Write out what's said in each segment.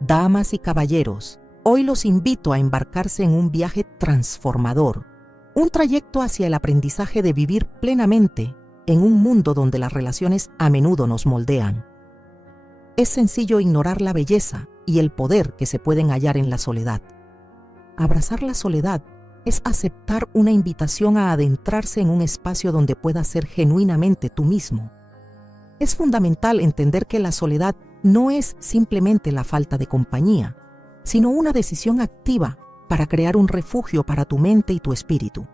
Damas y caballeros, hoy los invito a embarcarse en un viaje transformador, un trayecto hacia el aprendizaje de vivir plenamente en un mundo donde las relaciones a menudo nos moldean. Es sencillo ignorar la belleza y el poder que se pueden hallar en la soledad. Abrazar la soledad es aceptar una invitación a adentrarse en un espacio donde puedas ser genuinamente tú mismo. Es fundamental entender que la soledad no es simplemente la falta de compañía, sino una decisión activa para crear un refugio para tu mente y tu espíritu.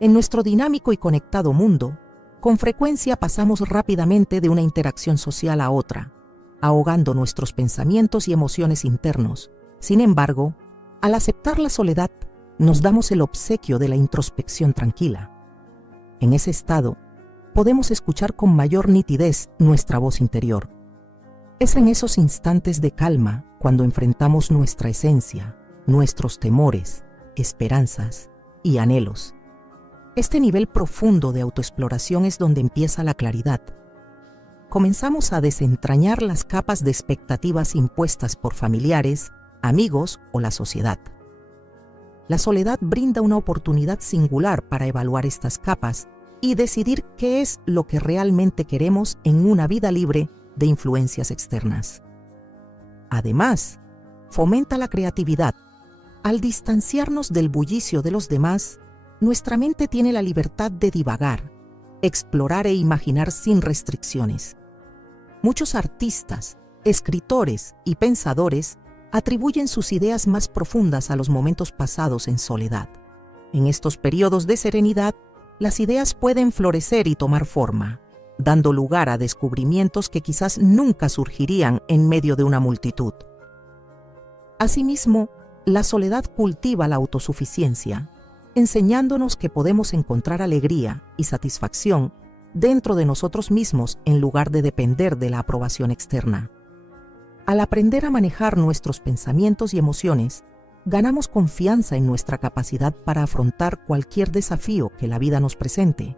En nuestro dinámico y conectado mundo, con frecuencia pasamos rápidamente de una interacción social a otra, ahogando nuestros pensamientos y emociones internos. Sin embargo, al aceptar la soledad, nos damos el obsequio de la introspección tranquila. En ese estado, podemos escuchar con mayor nitidez nuestra voz interior. Es en esos instantes de calma cuando enfrentamos nuestra esencia, nuestros temores, esperanzas y anhelos. Este nivel profundo de autoexploración es donde empieza la claridad. Comenzamos a desentrañar las capas de expectativas impuestas por familiares, amigos o la sociedad. La soledad brinda una oportunidad singular para evaluar estas capas y decidir qué es lo que realmente queremos en una vida libre de influencias externas. Además, fomenta la creatividad. Al distanciarnos del bullicio de los demás, nuestra mente tiene la libertad de divagar, explorar e imaginar sin restricciones. Muchos artistas, escritores y pensadores atribuyen sus ideas más profundas a los momentos pasados en soledad. En estos periodos de serenidad, las ideas pueden florecer y tomar forma, dando lugar a descubrimientos que quizás nunca surgirían en medio de una multitud. Asimismo, la soledad cultiva la autosuficiencia, enseñándonos que podemos encontrar alegría y satisfacción dentro de nosotros mismos en lugar de depender de la aprobación externa. Al aprender a manejar nuestros pensamientos y emociones, ganamos confianza en nuestra capacidad para afrontar cualquier desafío que la vida nos presente.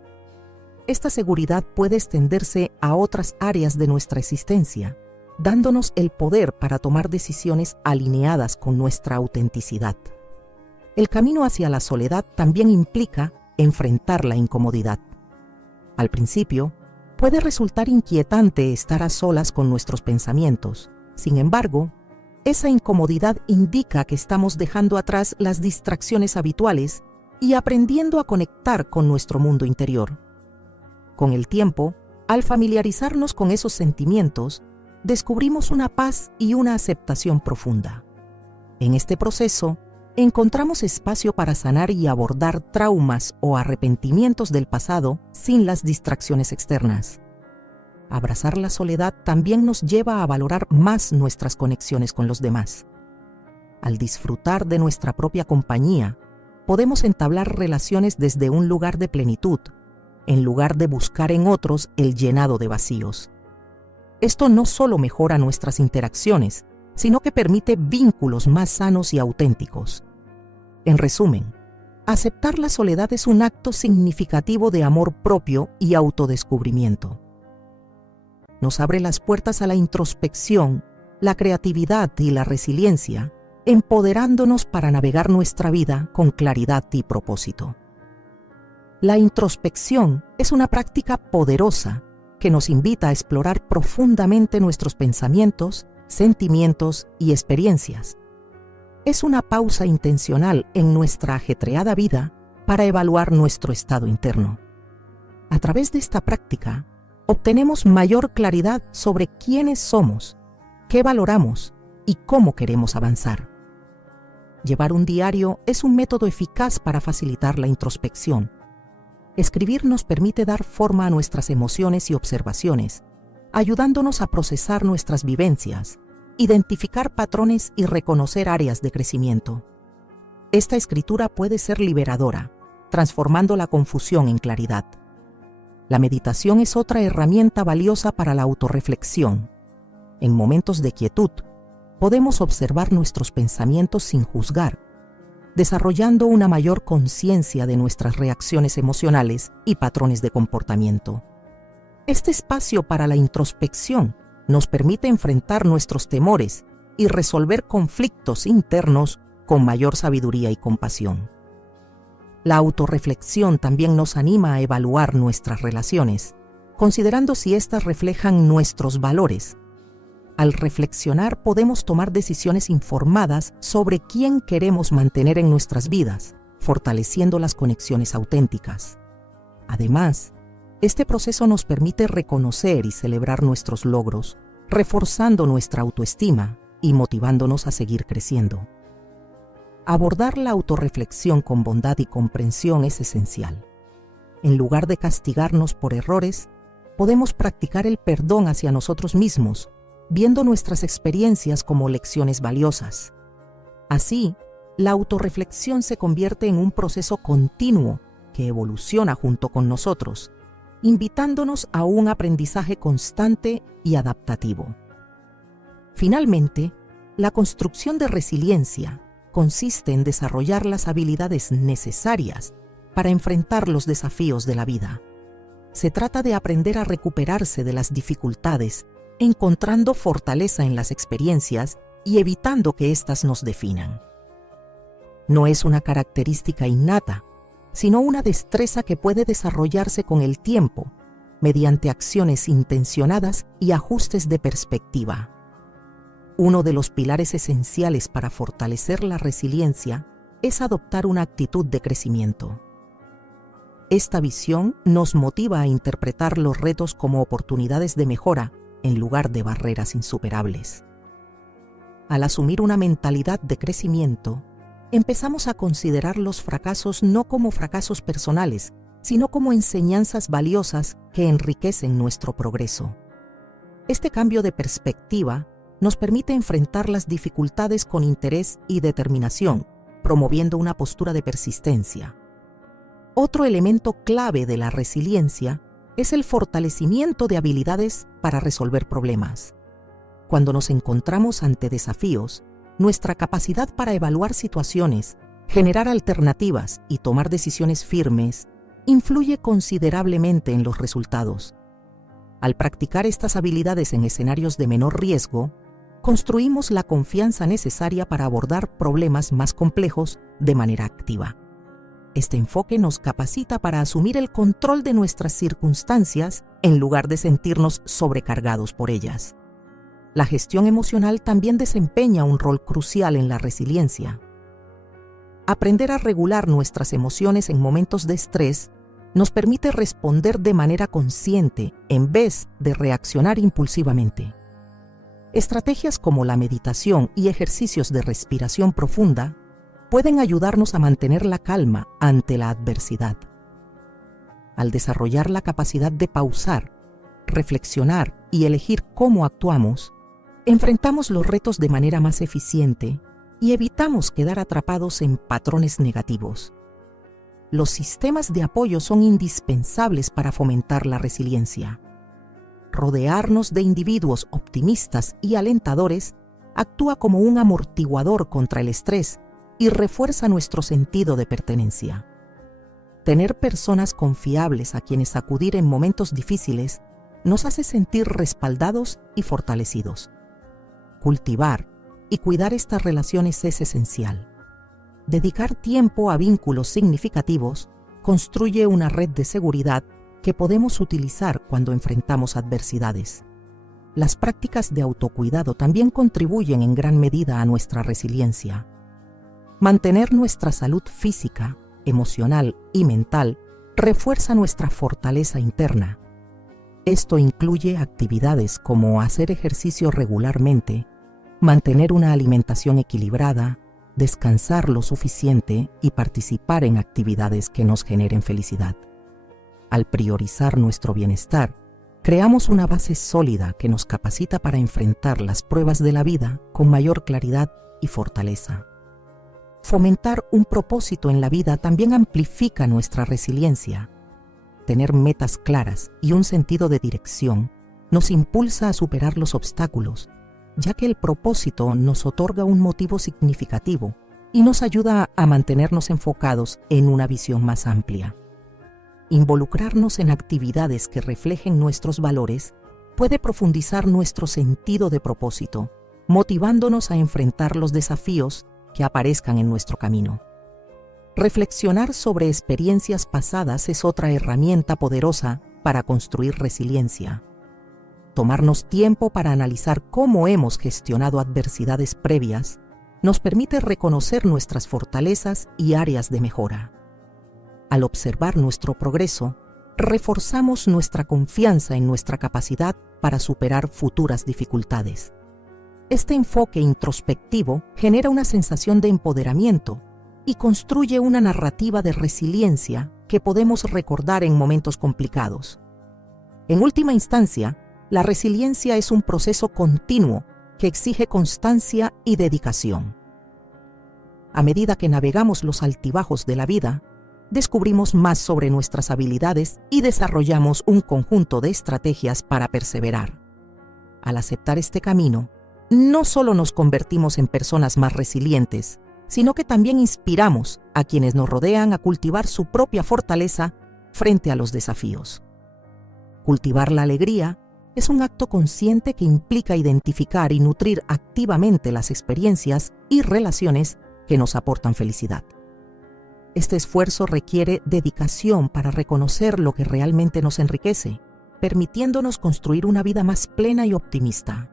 Esta seguridad puede extenderse a otras áreas de nuestra existencia, dándonos el poder para tomar decisiones alineadas con nuestra autenticidad. El camino hacia la soledad también implica enfrentar la incomodidad. Al principio, puede resultar inquietante estar a solas con nuestros pensamientos. Sin embargo, esa incomodidad indica que estamos dejando atrás las distracciones habituales y aprendiendo a conectar con nuestro mundo interior. Con el tiempo, al familiarizarnos con esos sentimientos, descubrimos una paz y una aceptación profunda. En este proceso, encontramos espacio para sanar y abordar traumas o arrepentimientos del pasado sin las distracciones externas. Abrazar la soledad también nos lleva a valorar más nuestras conexiones con los demás. Al disfrutar de nuestra propia compañía, podemos entablar relaciones desde un lugar de plenitud, en lugar de buscar en otros el llenado de vacíos. Esto no solo mejora nuestras interacciones, sino que permite vínculos más sanos y auténticos. En resumen, aceptar la soledad es un acto significativo de amor propio y autodescubrimiento. Nos abre las puertas a la introspección, la creatividad y la resiliencia, empoderándonos para navegar nuestra vida con claridad y propósito. La introspección es una práctica poderosa que nos invita a explorar profundamente nuestros pensamientos, sentimientos y experiencias. Es una pausa intencional en nuestra ajetreada vida para evaluar nuestro estado interno. A través de esta práctica, obtenemos mayor claridad sobre quiénes somos, qué valoramos y cómo queremos avanzar. Llevar un diario es un método eficaz para facilitar la introspección. Escribir nos permite dar forma a nuestras emociones y observaciones, ayudándonos a procesar nuestras vivencias, identificar patrones y reconocer áreas de crecimiento. Esta escritura puede ser liberadora, transformando la confusión en claridad. La meditación es otra herramienta valiosa para la autorreflexión. En momentos de quietud, podemos observar nuestros pensamientos sin juzgar, desarrollando una mayor conciencia de nuestras reacciones emocionales y patrones de comportamiento. Este espacio para la introspección nos permite enfrentar nuestros temores y resolver conflictos internos con mayor sabiduría y compasión. La autorreflexión también nos anima a evaluar nuestras relaciones, considerando si éstas reflejan nuestros valores. Al reflexionar podemos tomar decisiones informadas sobre quién queremos mantener en nuestras vidas, fortaleciendo las conexiones auténticas. Además, este proceso nos permite reconocer y celebrar nuestros logros, reforzando nuestra autoestima y motivándonos a seguir creciendo. Abordar la autorreflexión con bondad y comprensión es esencial. En lugar de castigarnos por errores, podemos practicar el perdón hacia nosotros mismos, viendo nuestras experiencias como lecciones valiosas. Así, la autorreflexión se convierte en un proceso continuo que evoluciona junto con nosotros, invitándonos a un aprendizaje constante y adaptativo. Finalmente, la construcción de resiliencia consiste en desarrollar las habilidades necesarias para enfrentar los desafíos de la vida. Se trata de aprender a recuperarse de las dificultades, encontrando fortaleza en las experiencias y evitando que éstas nos definan. No es una característica innata, sino una destreza que puede desarrollarse con el tiempo, mediante acciones intencionadas y ajustes de perspectiva. Uno de los pilares esenciales para fortalecer la resiliencia es adoptar una actitud de crecimiento. Esta visión nos motiva a interpretar los retos como oportunidades de mejora en lugar de barreras insuperables. Al asumir una mentalidad de crecimiento, empezamos a considerar los fracasos no como fracasos personales, sino como enseñanzas valiosas que enriquecen nuestro progreso. Este cambio de perspectiva nos permite enfrentar las dificultades con interés y determinación, promoviendo una postura de persistencia. Otro elemento clave de la resiliencia es el fortalecimiento de habilidades para resolver problemas. Cuando nos encontramos ante desafíos, nuestra capacidad para evaluar situaciones, generar alternativas y tomar decisiones firmes influye considerablemente en los resultados. Al practicar estas habilidades en escenarios de menor riesgo, construimos la confianza necesaria para abordar problemas más complejos de manera activa. Este enfoque nos capacita para asumir el control de nuestras circunstancias en lugar de sentirnos sobrecargados por ellas. La gestión emocional también desempeña un rol crucial en la resiliencia. Aprender a regular nuestras emociones en momentos de estrés nos permite responder de manera consciente en vez de reaccionar impulsivamente. Estrategias como la meditación y ejercicios de respiración profunda pueden ayudarnos a mantener la calma ante la adversidad. Al desarrollar la capacidad de pausar, reflexionar y elegir cómo actuamos, enfrentamos los retos de manera más eficiente y evitamos quedar atrapados en patrones negativos. Los sistemas de apoyo son indispensables para fomentar la resiliencia. Rodearnos de individuos optimistas y alentadores actúa como un amortiguador contra el estrés y refuerza nuestro sentido de pertenencia. Tener personas confiables a quienes acudir en momentos difíciles nos hace sentir respaldados y fortalecidos. Cultivar y cuidar estas relaciones es esencial. Dedicar tiempo a vínculos significativos construye una red de seguridad que podemos utilizar cuando enfrentamos adversidades. Las prácticas de autocuidado también contribuyen en gran medida a nuestra resiliencia. Mantener nuestra salud física, emocional y mental refuerza nuestra fortaleza interna. Esto incluye actividades como hacer ejercicio regularmente, mantener una alimentación equilibrada, descansar lo suficiente y participar en actividades que nos generen felicidad. Al priorizar nuestro bienestar, creamos una base sólida que nos capacita para enfrentar las pruebas de la vida con mayor claridad y fortaleza. Fomentar un propósito en la vida también amplifica nuestra resiliencia. Tener metas claras y un sentido de dirección nos impulsa a superar los obstáculos, ya que el propósito nos otorga un motivo significativo y nos ayuda a mantenernos enfocados en una visión más amplia. Involucrarnos en actividades que reflejen nuestros valores puede profundizar nuestro sentido de propósito, motivándonos a enfrentar los desafíos que aparezcan en nuestro camino. Reflexionar sobre experiencias pasadas es otra herramienta poderosa para construir resiliencia. Tomarnos tiempo para analizar cómo hemos gestionado adversidades previas nos permite reconocer nuestras fortalezas y áreas de mejora. Al observar nuestro progreso, reforzamos nuestra confianza en nuestra capacidad para superar futuras dificultades. Este enfoque introspectivo genera una sensación de empoderamiento y construye una narrativa de resiliencia que podemos recordar en momentos complicados. En última instancia, la resiliencia es un proceso continuo que exige constancia y dedicación. A medida que navegamos los altibajos de la vida, descubrimos más sobre nuestras habilidades y desarrollamos un conjunto de estrategias para perseverar. Al aceptar este camino, no solo nos convertimos en personas más resilientes, sino que también inspiramos a quienes nos rodean a cultivar su propia fortaleza frente a los desafíos. Cultivar la alegría es un acto consciente que implica identificar y nutrir activamente las experiencias y relaciones que nos aportan felicidad. Este esfuerzo requiere dedicación para reconocer lo que realmente nos enriquece, permitiéndonos construir una vida más plena y optimista.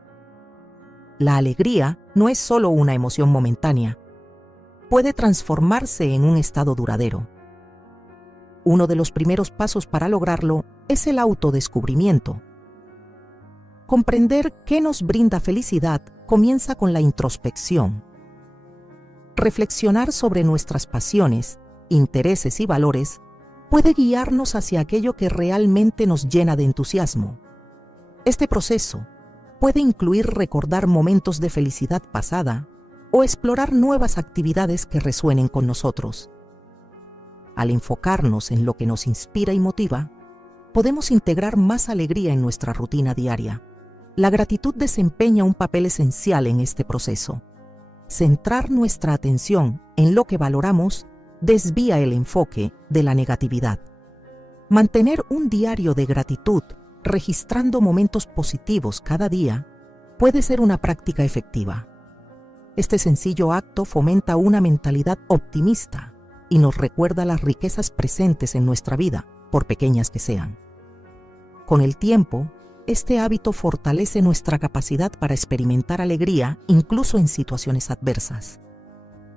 La alegría no es solo una emoción momentánea, puede transformarse en un estado duradero. Uno de los primeros pasos para lograrlo es el autodescubrimiento. Comprender qué nos brinda felicidad comienza con la introspección. Reflexionar sobre nuestras pasiones, intereses y valores puede guiarnos hacia aquello que realmente nos llena de entusiasmo. Este proceso puede incluir recordar momentos de felicidad pasada o explorar nuevas actividades que resuenen con nosotros. Al enfocarnos en lo que nos inspira y motiva, podemos integrar más alegría en nuestra rutina diaria. La gratitud desempeña un papel esencial en este proceso. Centrar nuestra atención en lo que valoramos desvía el enfoque de la negatividad. Mantener un diario de gratitud, registrando momentos positivos cada día, puede ser una práctica efectiva. Este sencillo acto fomenta una mentalidad optimista y nos recuerda las riquezas presentes en nuestra vida, por pequeñas que sean. Con el tiempo, este hábito fortalece nuestra capacidad para experimentar alegría incluso en situaciones adversas.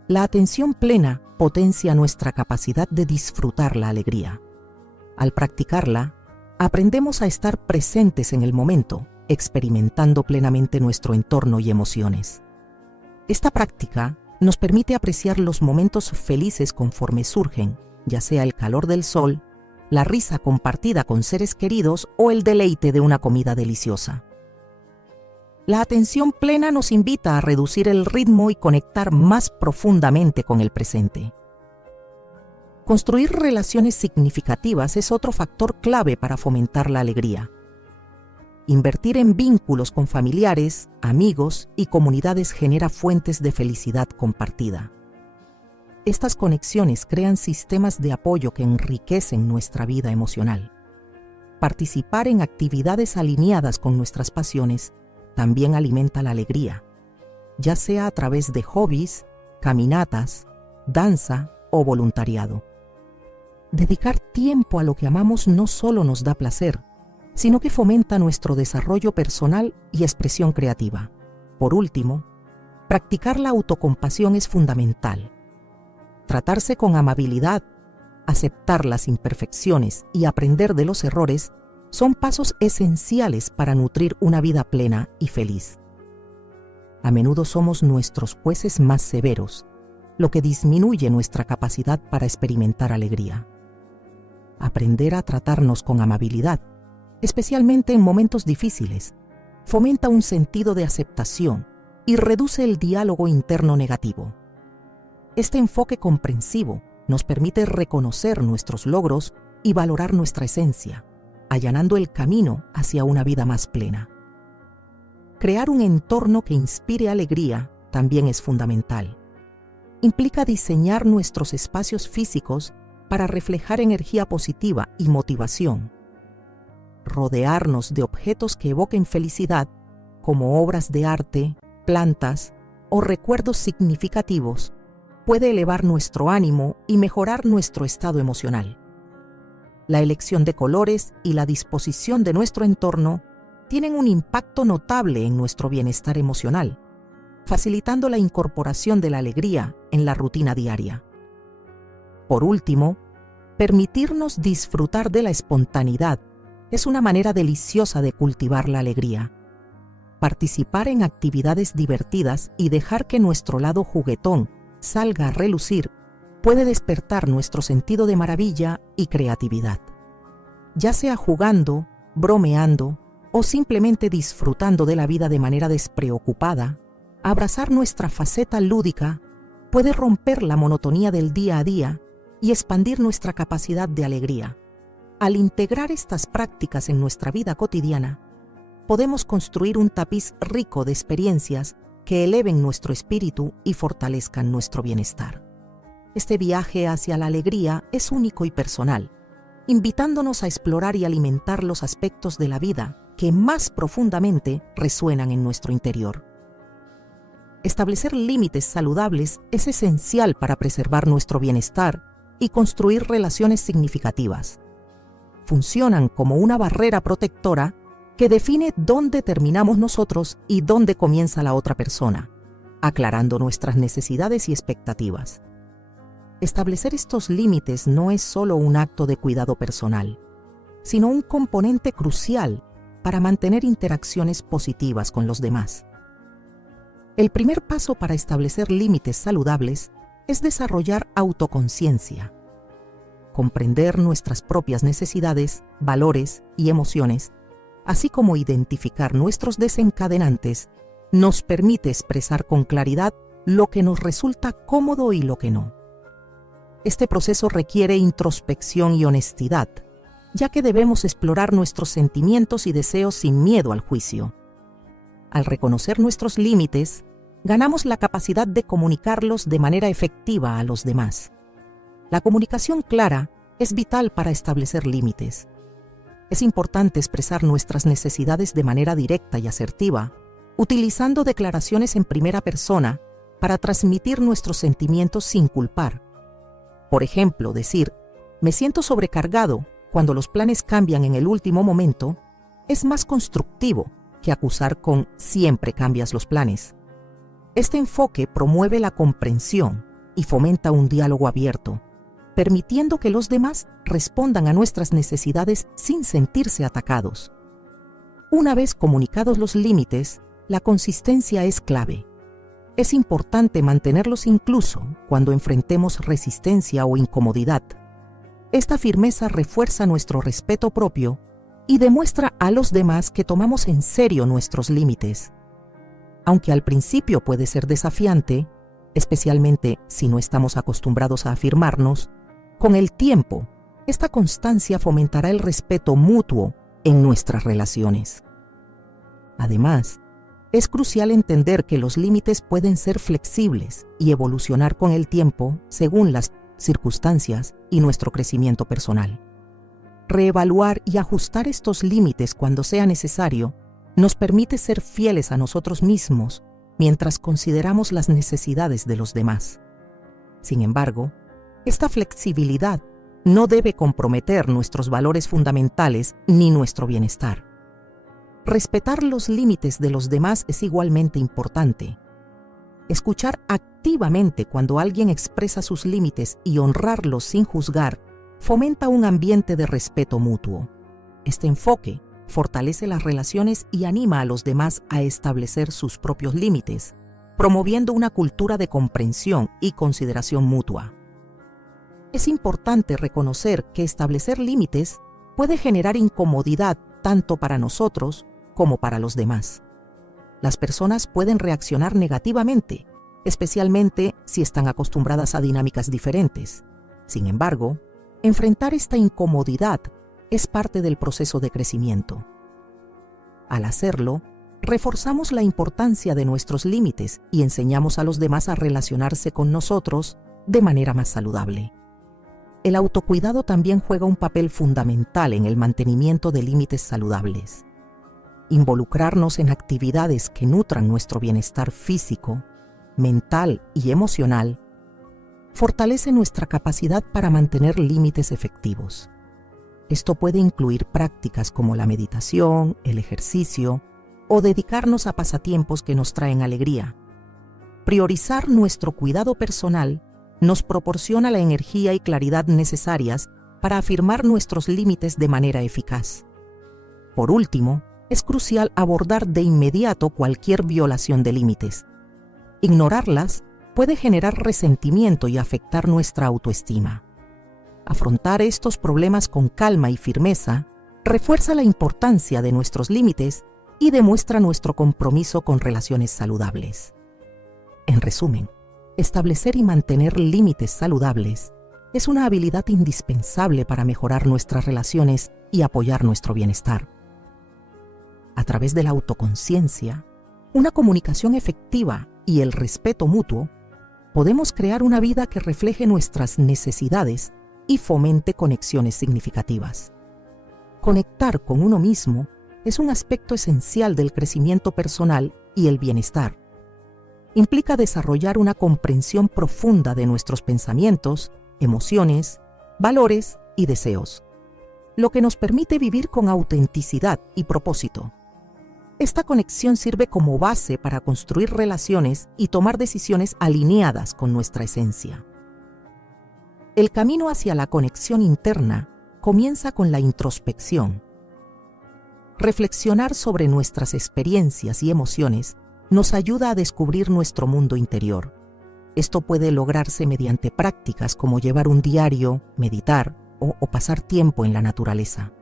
La atención plena potencia nuestra capacidad de disfrutar la alegría. Al practicarla, aprendemos a estar presentes en el momento, experimentando plenamente nuestro entorno y emociones. Esta práctica nos permite apreciar los momentos felices conforme surgen, ya sea el calor del sol, la risa compartida con seres queridos o el deleite de una comida deliciosa. La atención plena nos invita a reducir el ritmo y conectar más profundamente con el presente. Construir relaciones significativas es otro factor clave para fomentar la alegría. Invertir en vínculos con familiares, amigos y comunidades genera fuentes de felicidad compartida. Estas conexiones crean sistemas de apoyo que enriquecen nuestra vida emocional. Participar en actividades alineadas con nuestras pasiones también alimenta la alegría, ya sea a través de hobbies, caminatas, danza o voluntariado. Dedicar tiempo a lo que amamos no solo nos da placer, sino que fomenta nuestro desarrollo personal y expresión creativa. Por último, practicar la autocompasión es fundamental. Tratarse con amabilidad, aceptar las imperfecciones y aprender de los errores son pasos esenciales para nutrir una vida plena y feliz. A menudo somos nuestros jueces más severos, lo que disminuye nuestra capacidad para experimentar alegría. Aprender a tratarnos con amabilidad, especialmente en momentos difíciles, fomenta un sentido de aceptación y reduce el diálogo interno negativo. Este enfoque comprensivo nos permite reconocer nuestros logros y valorar nuestra esencia, allanando el camino hacia una vida más plena. Crear un entorno que inspire alegría también es fundamental. Implica diseñar nuestros espacios físicos para reflejar energía positiva y motivación. Rodearnos de objetos que evoquen felicidad, como obras de arte, plantas o recuerdos significativos puede elevar nuestro ánimo y mejorar nuestro estado emocional. La elección de colores y la disposición de nuestro entorno tienen un impacto notable en nuestro bienestar emocional, facilitando la incorporación de la alegría en la rutina diaria. Por último, permitirnos disfrutar de la espontaneidad es una manera deliciosa de cultivar la alegría. Participar en actividades divertidas y dejar que nuestro lado juguetón salga a relucir puede despertar nuestro sentido de maravilla y creatividad. Ya sea jugando, bromeando o simplemente disfrutando de la vida de manera despreocupada, abrazar nuestra faceta lúdica puede romper la monotonía del día a día y expandir nuestra capacidad de alegría. Al integrar estas prácticas en nuestra vida cotidiana, podemos construir un tapiz rico de experiencias que eleven nuestro espíritu y fortalezcan nuestro bienestar. Este viaje hacia la alegría es único y personal, invitándonos a explorar y alimentar los aspectos de la vida que más profundamente resuenan en nuestro interior. Establecer límites saludables es esencial para preservar nuestro bienestar y construir relaciones significativas. Funcionan como una barrera protectora que define dónde terminamos nosotros y dónde comienza la otra persona, aclarando nuestras necesidades y expectativas. Establecer estos límites no es solo un acto de cuidado personal, sino un componente crucial para mantener interacciones positivas con los demás. El primer paso para establecer límites saludables es desarrollar autoconciencia. Comprender nuestras propias necesidades, valores y emociones, así como identificar nuestros desencadenantes, nos permite expresar con claridad lo que nos resulta cómodo y lo que no. Este proceso requiere introspección y honestidad, ya que debemos explorar nuestros sentimientos y deseos sin miedo al juicio. Al reconocer nuestros límites, ganamos la capacidad de comunicarlos de manera efectiva a los demás. La comunicación clara es vital para establecer límites. Es importante expresar nuestras necesidades de manera directa y asertiva, utilizando declaraciones en primera persona para transmitir nuestros sentimientos sin culpar. Por ejemplo, decir, me siento sobrecargado cuando los planes cambian en el último momento, es más constructivo que acusar con siempre cambias los planes. Este enfoque promueve la comprensión y fomenta un diálogo abierto, permitiendo que los demás respondan a nuestras necesidades sin sentirse atacados. Una vez comunicados los límites, la consistencia es clave. Es importante mantenerlos incluso cuando enfrentemos resistencia o incomodidad. Esta firmeza refuerza nuestro respeto propio y demuestra a los demás que tomamos en serio nuestros límites. Aunque al principio puede ser desafiante, especialmente si no estamos acostumbrados a afirmarnos, con el tiempo, esta constancia fomentará el respeto mutuo en nuestras relaciones. Además, es crucial entender que los límites pueden ser flexibles y evolucionar con el tiempo según las circunstancias y nuestro crecimiento personal. Reevaluar y ajustar estos límites cuando sea necesario nos permite ser fieles a nosotros mismos mientras consideramos las necesidades de los demás. Sin embargo, esta flexibilidad no debe comprometer nuestros valores fundamentales ni nuestro bienestar. Respetar los límites de los demás es igualmente importante. Escuchar activamente cuando alguien expresa sus límites y honrarlos sin juzgar fomenta un ambiente de respeto mutuo. Este enfoque fortalece las relaciones y anima a los demás a establecer sus propios límites, promoviendo una cultura de comprensión y consideración mutua. Es importante reconocer que establecer límites puede generar incomodidad tanto para nosotros como para los demás. Las personas pueden reaccionar negativamente, especialmente si están acostumbradas a dinámicas diferentes. Sin embargo, enfrentar esta incomodidad es parte del proceso de crecimiento. Al hacerlo, reforzamos la importancia de nuestros límites y enseñamos a los demás a relacionarse con nosotros de manera más saludable. El autocuidado también juega un papel fundamental en el mantenimiento de límites saludables. Involucrarnos en actividades que nutran nuestro bienestar físico, mental y emocional fortalece nuestra capacidad para mantener límites efectivos. Esto puede incluir prácticas como la meditación, el ejercicio o dedicarnos a pasatiempos que nos traen alegría. Priorizar nuestro cuidado personal nos proporciona la energía y claridad necesarias para afirmar nuestros límites de manera eficaz. Por último, es crucial abordar de inmediato cualquier violación de límites. Ignorarlas puede generar resentimiento y afectar nuestra autoestima. Afrontar estos problemas con calma y firmeza refuerza la importancia de nuestros límites y demuestra nuestro compromiso con relaciones saludables. En resumen, establecer y mantener límites saludables es una habilidad indispensable para mejorar nuestras relaciones y apoyar nuestro bienestar. A través de la autoconciencia, una comunicación efectiva y el respeto mutuo, podemos crear una vida que refleje nuestras necesidades y fomente conexiones significativas. Conectar con uno mismo es un aspecto esencial del crecimiento personal y el bienestar. Implica desarrollar una comprensión profunda de nuestros pensamientos, emociones, valores y deseos, lo que nos permite vivir con autenticidad y propósito. Esta conexión sirve como base para construir relaciones y tomar decisiones alineadas con nuestra esencia. El camino hacia la conexión interna comienza con la introspección. Reflexionar sobre nuestras experiencias y emociones nos ayuda a descubrir nuestro mundo interior. Esto puede lograrse mediante prácticas como llevar un diario, meditar o pasar tiempo en la naturaleza.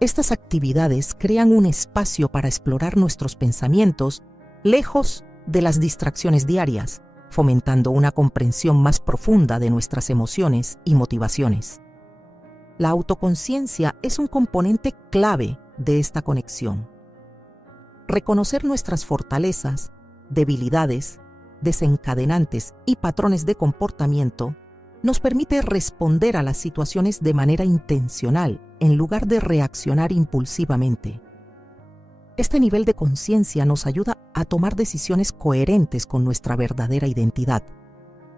Estas actividades crean un espacio para explorar nuestros pensamientos lejos de las distracciones diarias, fomentando una comprensión más profunda de nuestras emociones y motivaciones. La autoconciencia es un componente clave de esta conexión. Reconocer nuestras fortalezas, debilidades, desencadenantes y patrones de comportamiento nos permite responder a las situaciones de manera intencional en lugar de reaccionar impulsivamente. Este nivel de conciencia nos ayuda a tomar decisiones coherentes con nuestra verdadera identidad,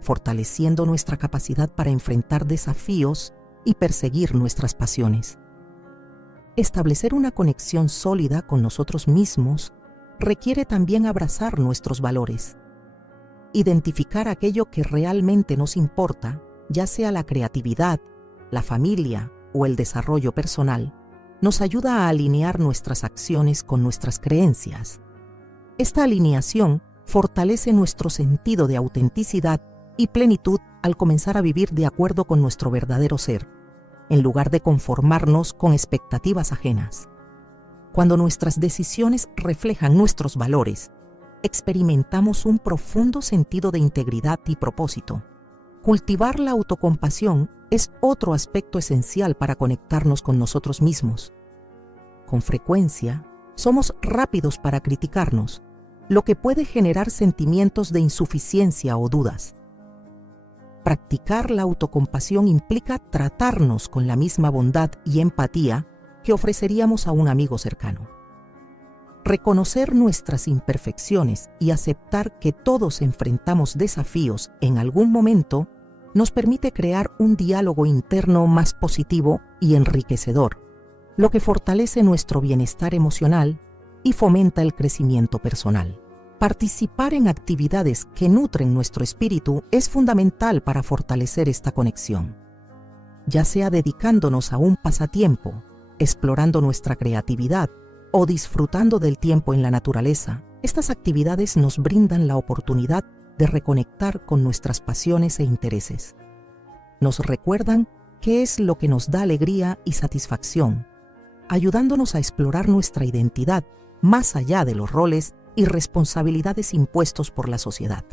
fortaleciendo nuestra capacidad para enfrentar desafíos y perseguir nuestras pasiones. Establecer una conexión sólida con nosotros mismos requiere también abrazar nuestros valores. Identificar aquello que realmente nos importa, ya sea la creatividad, la familia o el desarrollo personal, nos ayuda a alinear nuestras acciones con nuestras creencias. Esta alineación fortalece nuestro sentido de autenticidad y plenitud al comenzar a vivir de acuerdo con nuestro verdadero ser, en lugar de conformarnos con expectativas ajenas. Cuando nuestras decisiones reflejan nuestros valores, experimentamos un profundo sentido de integridad y propósito. Cultivar la autocompasión es otro aspecto esencial para conectarnos con nosotros mismos. Con frecuencia, somos rápidos para criticarnos, lo que puede generar sentimientos de insuficiencia o dudas. Practicar la autocompasión implica tratarnos con la misma bondad y empatía que ofreceríamos a un amigo cercano. Reconocer nuestras imperfecciones y aceptar que todos enfrentamos desafíos en algún momento nos permite crear un diálogo interno más positivo y enriquecedor, lo que fortalece nuestro bienestar emocional y fomenta el crecimiento personal. Participar en actividades que nutren nuestro espíritu es fundamental para fortalecer esta conexión. Ya sea dedicándonos a un pasatiempo, explorando nuestra creatividad o disfrutando del tiempo en la naturaleza, estas actividades nos brindan la oportunidad de reconectar con nuestras pasiones e intereses. Nos recuerdan qué es lo que nos da alegría y satisfacción, ayudándonos a explorar nuestra identidad más allá de los roles y responsabilidades impuestos por la sociedad.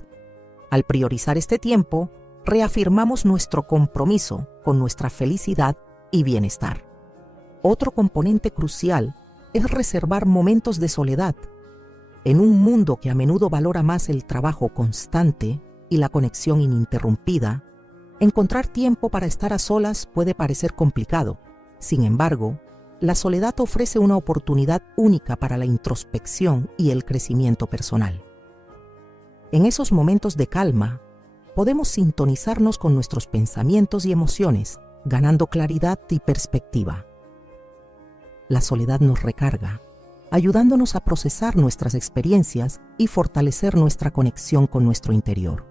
Al priorizar este tiempo, reafirmamos nuestro compromiso con nuestra felicidad y bienestar. Otro componente crucial es reservar momentos de soledad. En un mundo que a menudo valora más el trabajo constante y la conexión ininterrumpida, encontrar tiempo para estar a solas puede parecer complicado. Sin embargo, la soledad ofrece una oportunidad única para la introspección y el crecimiento personal. En esos momentos de calma, podemos sintonizarnos con nuestros pensamientos y emociones, ganando claridad y perspectiva. La soledad nos recarga, ayudándonos a procesar nuestras experiencias y fortalecer nuestra conexión con nuestro interior.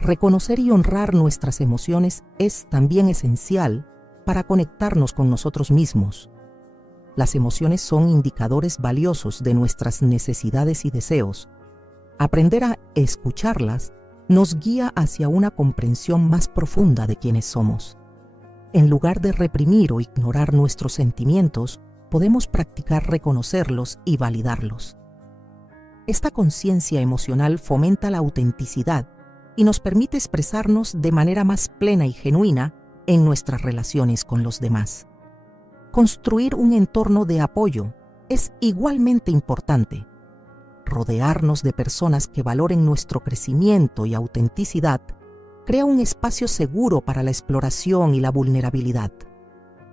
Reconocer y honrar nuestras emociones es también esencial para conectarnos con nosotros mismos. Las emociones son indicadores valiosos de nuestras necesidades y deseos. Aprender a escucharlas nos guía hacia una comprensión más profunda de quiénes somos. En lugar de reprimir o ignorar nuestros sentimientos, podemos practicar reconocerlos y validarlos. Esta conciencia emocional fomenta la autenticidad y nos permite expresarnos de manera más plena y genuina en nuestras relaciones con los demás. Construir un entorno de apoyo es igualmente importante. Rodearnos de personas que valoren nuestro crecimiento y autenticidad crea un espacio seguro para la exploración y la vulnerabilidad.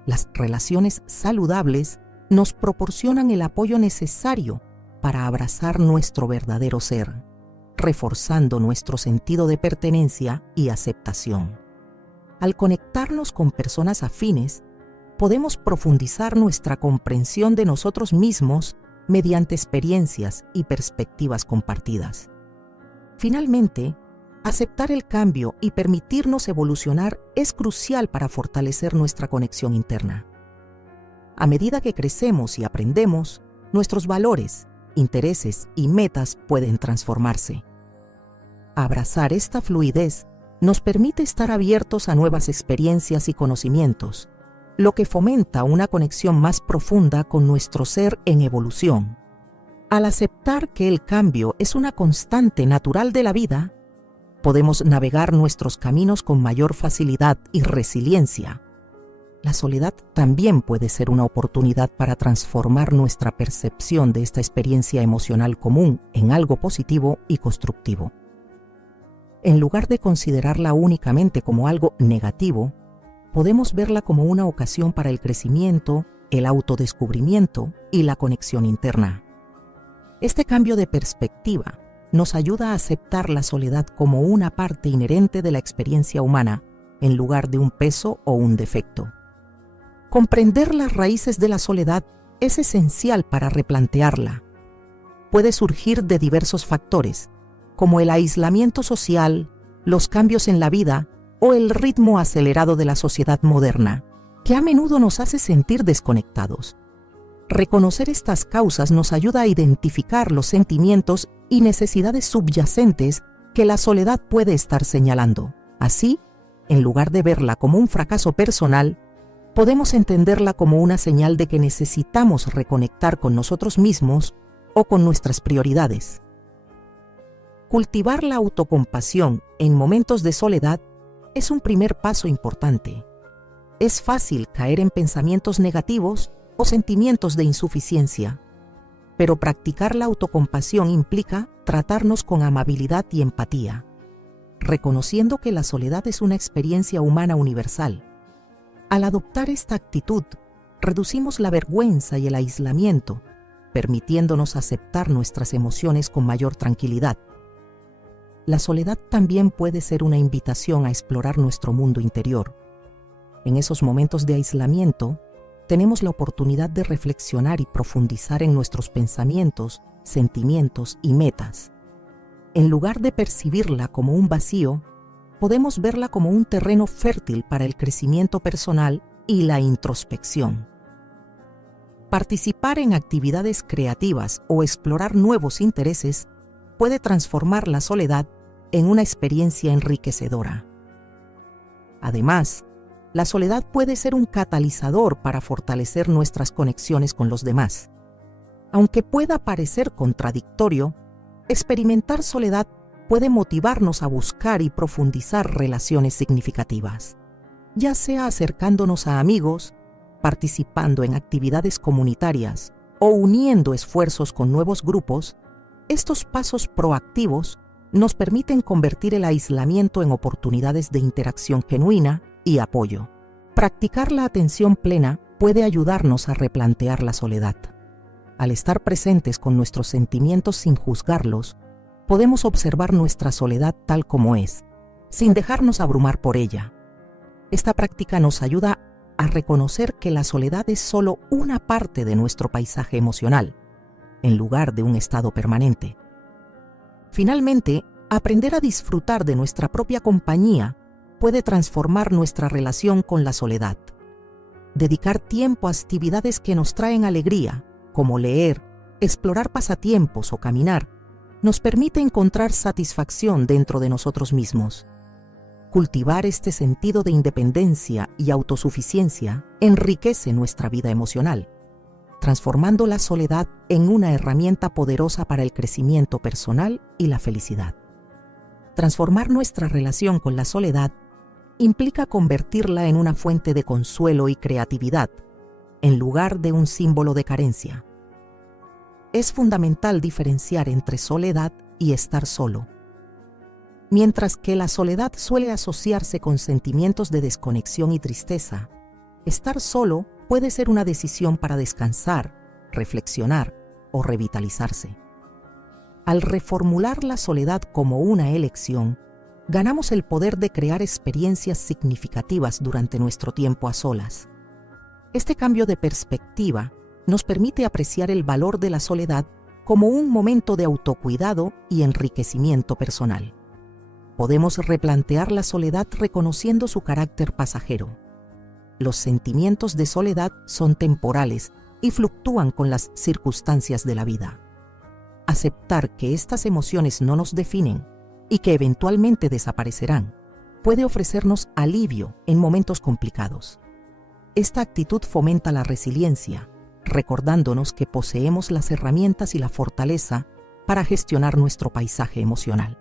Las relaciones saludables nos proporcionan el apoyo necesario para abrazar nuestro verdadero ser, reforzando nuestro sentido de pertenencia y aceptación. Al conectarnos con personas afines, podemos profundizar nuestra comprensión de nosotros mismos mediante experiencias y perspectivas compartidas. Finalmente, aceptar el cambio y permitirnos evolucionar es crucial para fortalecer nuestra conexión interna. A medida que crecemos y aprendemos, nuestros valores, intereses y metas pueden transformarse. Abrazar esta fluidez nos permite estar abiertos a nuevas experiencias y conocimientos, lo que fomenta una conexión más profunda con nuestro ser en evolución. Al aceptar que el cambio es una constante natural de la vida, podemos navegar nuestros caminos con mayor facilidad y resiliencia. La soledad también puede ser una oportunidad para transformar nuestra percepción de esta experiencia emocional común en algo positivo y constructivo. En lugar de considerarla únicamente como algo negativo, podemos verla como una ocasión para el crecimiento, el autodescubrimiento y la conexión interna. Este cambio de perspectiva nos ayuda a aceptar la soledad como una parte inherente de la experiencia humana, en lugar de un peso o un defecto. Comprender las raíces de la soledad es esencial para replantearla. Puede surgir de diversos factores, como el aislamiento social, los cambios en la vida o el ritmo acelerado de la sociedad moderna, que a menudo nos hace sentir desconectados. Reconocer estas causas nos ayuda a identificar los sentimientos y necesidades subyacentes que la soledad puede estar señalando. Así, en lugar de verla como un fracaso personal, podemos entenderla como una señal de que necesitamos reconectar con nosotros mismos o con nuestras prioridades. Cultivar la autocompasión en momentos de soledad es un primer paso importante. Es fácil caer en pensamientos negativos o sentimientos de insuficiencia, pero practicar la autocompasión implica tratarnos con amabilidad y empatía, reconociendo que la soledad es una experiencia humana universal. Al adoptar esta actitud, reducimos la vergüenza y el aislamiento, permitiéndonos aceptar nuestras emociones con mayor tranquilidad. La soledad también puede ser una invitación a explorar nuestro mundo interior. En esos momentos de aislamiento, tenemos la oportunidad de reflexionar y profundizar en nuestros pensamientos, sentimientos y metas. En lugar de percibirla como un vacío, podemos verla como un terreno fértil para el crecimiento personal y la introspección. Participar en actividades creativas o explorar nuevos intereses puede transformar la soledad en una experiencia enriquecedora. Además, la soledad puede ser un catalizador para fortalecer nuestras conexiones con los demás. Aunque pueda parecer contradictorio, experimentar soledad puede motivarnos a buscar y profundizar relaciones significativas, ya sea acercándonos a amigos, participando en actividades comunitarias o uniendo esfuerzos con nuevos grupos. Estos pasos proactivos nos permiten convertir el aislamiento en oportunidades de interacción genuina y apoyo. Practicar la atención plena puede ayudarnos a replantear la soledad. Al estar presentes con nuestros sentimientos sin juzgarlos, podemos observar nuestra soledad tal como es, sin dejarnos abrumar por ella. Esta práctica nos ayuda a reconocer que la soledad es solo una parte de nuestro paisaje emocional, en lugar de un estado permanente. Finalmente, aprender a disfrutar de nuestra propia compañía puede transformar nuestra relación con la soledad. Dedicar tiempo a actividades que nos traen alegría, como leer, explorar pasatiempos o caminar, nos permite encontrar satisfacción dentro de nosotros mismos. Cultivar este sentido de independencia y autosuficiencia enriquece nuestra vida emocional, transformando la soledad en una herramienta poderosa para el crecimiento personal y la felicidad. Transformar nuestra relación con la soledad implica convertirla en una fuente de consuelo y creatividad, en lugar de un símbolo de carencia. Es fundamental diferenciar entre soledad y estar solo. Mientras que la soledad suele asociarse con sentimientos de desconexión y tristeza, estar solo puede ser una decisión para descansar, reflexionar o revitalizarse. Al reformular la soledad como una elección, ganamos el poder de crear experiencias significativas durante nuestro tiempo a solas. Este cambio de perspectiva nos permite apreciar el valor de la soledad como un momento de autocuidado y enriquecimiento personal. Podemos replantear la soledad reconociendo su carácter pasajero. Los sentimientos de soledad son temporales y fluctúan con las circunstancias de la vida. Aceptar que estas emociones no nos definen y que eventualmente desaparecerán puede ofrecernos alivio en momentos complicados. Esta actitud fomenta la resiliencia, recordándonos que poseemos las herramientas y la fortaleza para gestionar nuestro paisaje emocional.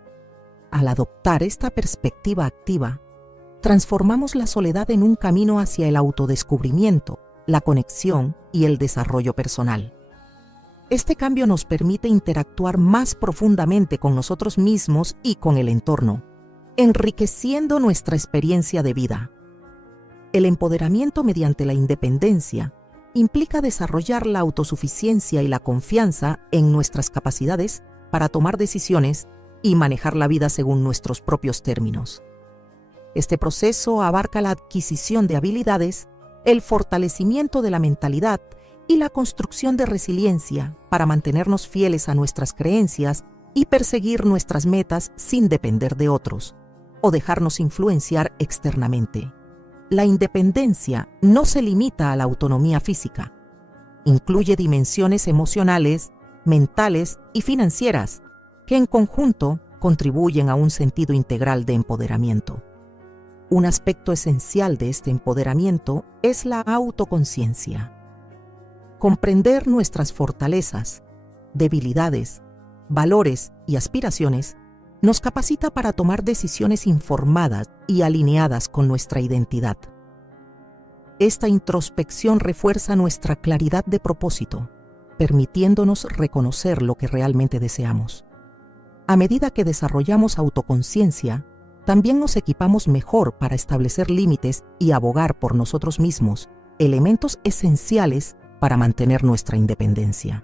Al adoptar esta perspectiva activa, transformamos la soledad en un camino hacia el autodescubrimiento, la conexión y el desarrollo personal. Este cambio nos permite interactuar más profundamente con nosotros mismos y con el entorno, enriqueciendo nuestra experiencia de vida. El empoderamiento mediante la independencia implica desarrollar la autosuficiencia y la confianza en nuestras capacidades para tomar decisiones y manejar la vida según nuestros propios términos. Este proceso abarca la adquisición de habilidades, el fortalecimiento de la mentalidad y la construcción de resiliencia para mantenernos fieles a nuestras creencias y perseguir nuestras metas sin depender de otros o dejarnos influenciar externamente. La independencia no se limita a la autonomía física. Incluye dimensiones emocionales, mentales y financieras que en conjunto contribuyen a un sentido integral de empoderamiento. Un aspecto esencial de este empoderamiento es la autoconciencia. Comprender nuestras fortalezas, debilidades, valores y aspiraciones nos capacita para tomar decisiones informadas y alineadas con nuestra identidad. Esta introspección refuerza nuestra claridad de propósito, permitiéndonos reconocer lo que realmente deseamos. A medida que desarrollamos autoconciencia, también nos equipamos mejor para establecer límites y abogar por nosotros mismos, elementos esenciales para mantener nuestra independencia.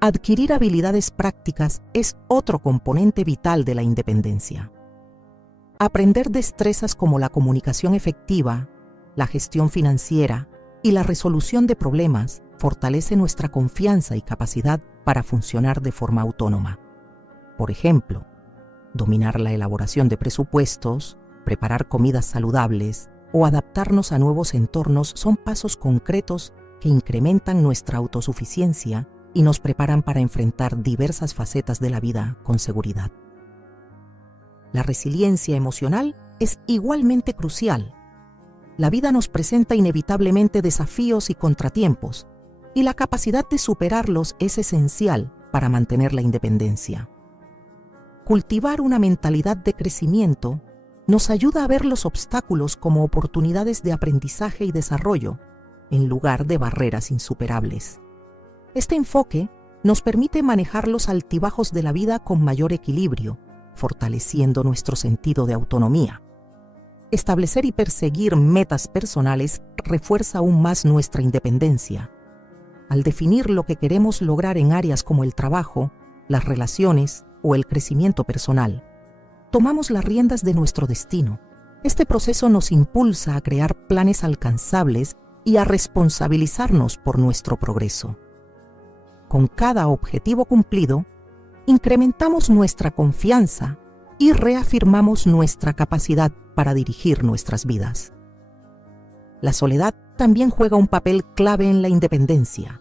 Adquirir habilidades prácticas es otro componente vital de la independencia. Aprender destrezas como la comunicación efectiva, la gestión financiera y la resolución de problemas fortalece nuestra confianza y capacidad para funcionar de forma autónoma. Por ejemplo, dominar la elaboración de presupuestos, preparar comidas saludables o adaptarnos a nuevos entornos son pasos concretos que incrementan nuestra autosuficiencia y nos preparan para enfrentar diversas facetas de la vida con seguridad. La resiliencia emocional es igualmente crucial. La vida nos presenta inevitablemente desafíos y contratiempos, y la capacidad de superarlos es esencial para mantener la independencia. Cultivar una mentalidad de crecimiento nos ayuda a ver los obstáculos como oportunidades de aprendizaje y desarrollo, en lugar de barreras insuperables. Este enfoque nos permite manejar los altibajos de la vida con mayor equilibrio, fortaleciendo nuestro sentido de autonomía. Establecer y perseguir metas personales refuerza aún más nuestra independencia. Al definir lo que queremos lograr en áreas como el trabajo, las relaciones o el crecimiento personal, tomamos las riendas de nuestro destino. Este proceso nos impulsa a crear planes alcanzables y a responsabilizarnos por nuestro progreso. Con cada objetivo cumplido, incrementamos nuestra confianza y reafirmamos nuestra capacidad para dirigir nuestras vidas. La soledad también juega un papel clave en la independencia.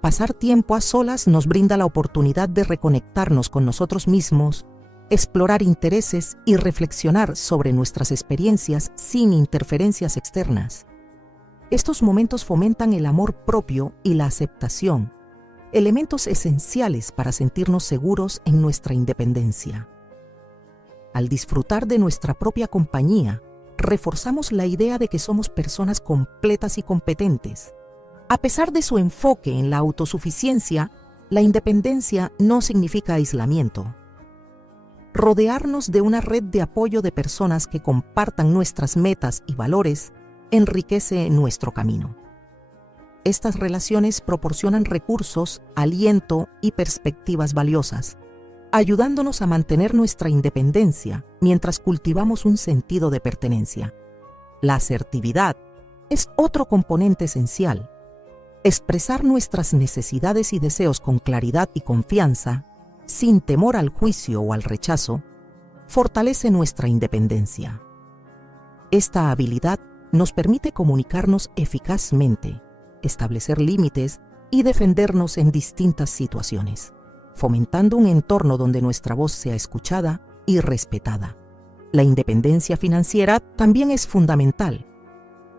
Pasar tiempo a solas nos brinda la oportunidad de reconectarnos con nosotros mismos, explorar intereses y reflexionar sobre nuestras experiencias sin interferencias externas. Estos momentos fomentan el amor propio y la aceptación, elementos esenciales para sentirnos seguros en nuestra independencia. Al disfrutar de nuestra propia compañía, reforzamos la idea de que somos personas completas y competentes. A pesar de su enfoque en la autosuficiencia, la independencia no significa aislamiento. Rodearnos de una red de apoyo de personas que compartan nuestras metas y valores enriquece nuestro camino. Estas relaciones proporcionan recursos, aliento y perspectivas valiosas, ayudándonos a mantener nuestra independencia mientras cultivamos un sentido de pertenencia. La asertividad es otro componente esencial. Expresar nuestras necesidades y deseos con claridad y confianza, sin temor al juicio o al rechazo, fortalece nuestra independencia. Esta habilidad nos permite comunicarnos eficazmente, establecer límites y defendernos en distintas situaciones, fomentando un entorno donde nuestra voz sea escuchada y respetada. La independencia financiera también es fundamental.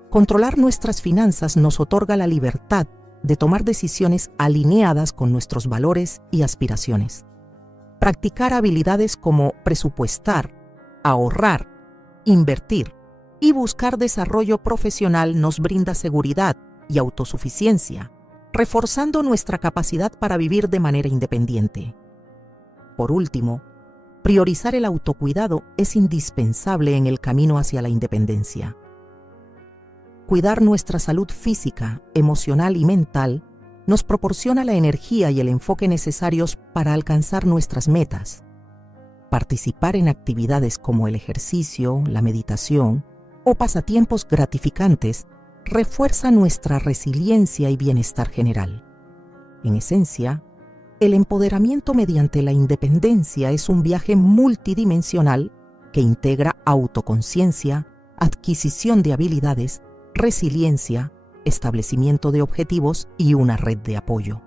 Controlar nuestras finanzas nos otorga la libertad de tomar decisiones alineadas con nuestros valores y aspiraciones. Practicar habilidades como presupuestar, ahorrar, invertir y buscar desarrollo profesional nos brinda seguridad y autosuficiencia, reforzando nuestra capacidad para vivir de manera independiente. Por último, priorizar el autocuidado es indispensable en el camino hacia la independencia. Cuidar nuestra salud física, emocional y mental nos proporciona la energía y el enfoque necesarios para alcanzar nuestras metas. Participar en actividades como el ejercicio, la meditación o pasatiempos gratificantes refuerza nuestra resiliencia y bienestar general. En esencia, el empoderamiento mediante la independencia es un viaje multidimensional que integra autoconciencia, adquisición de habilidades, resiliencia, establecimiento de objetivos y una red de apoyo.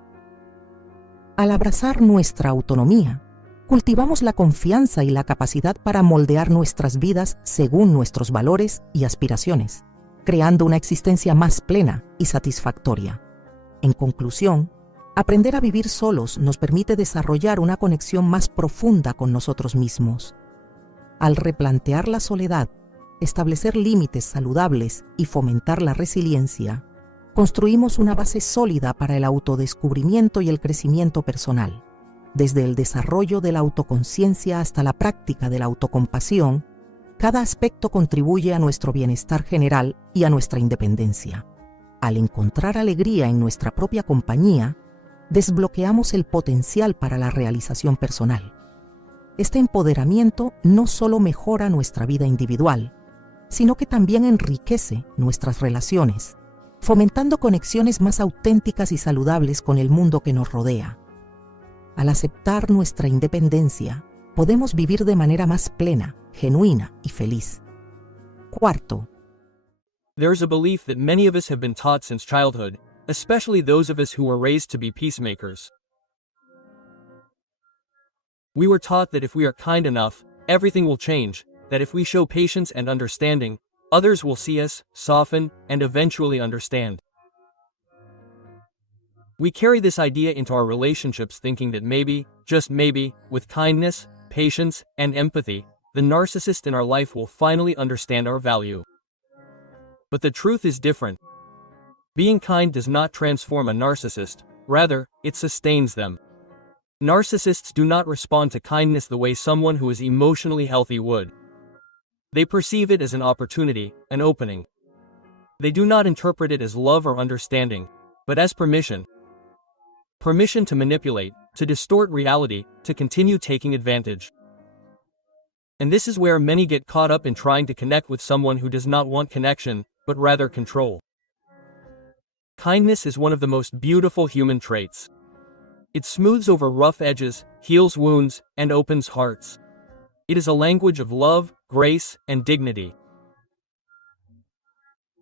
Al abrazar nuestra autonomía, cultivamos la confianza y la capacidad para moldear nuestras vidas según nuestros valores y aspiraciones, creando una existencia más plena y satisfactoria. En conclusión, aprender a vivir solos nos permite desarrollar una conexión más profunda con nosotros mismos. Al replantear la soledad, establecer límites saludables y fomentar la resiliencia, construimos una base sólida para el autodescubrimiento y el crecimiento personal. Desde el desarrollo de la autoconciencia hasta la práctica de la autocompasión, cada aspecto contribuye a nuestro bienestar general y a nuestra independencia. Al encontrar alegría en nuestra propia compañía, desbloqueamos el potencial para la realización personal. Este empoderamiento no solo mejora nuestra vida individual, sino que también enriquece nuestras relaciones, fomentando conexiones más auténticas y saludables con el mundo que nos rodea. Al aceptar nuestra independencia, podemos vivir de manera más plena, genuina y feliz. Cuarto, There's a belief that many of us have been taught since childhood, especially those of us who were raised to be peacemakers. We were taught that if we are kind enough, everything will change, that if we show patience and understanding, others will see us, soften, and eventually understand. We carry this idea into our relationships thinking that maybe, just maybe, with kindness, patience, and empathy, the narcissist in our life will finally understand our value. But the truth is different. Being kind does not transform a narcissist, rather, it sustains them. Narcissists do not respond to kindness the way someone who is emotionally healthy would. They perceive it as an opportunity, an opening. They do not interpret it as love or understanding, but as permission. Permission to manipulate, to distort reality, to continue taking advantage. And this is where many get caught up in trying to connect with someone who does not want connection, but rather control. Kindness is one of the most beautiful human traits. It smooths over rough edges, heals wounds, and opens hearts. It is a language of love, grace, and dignity.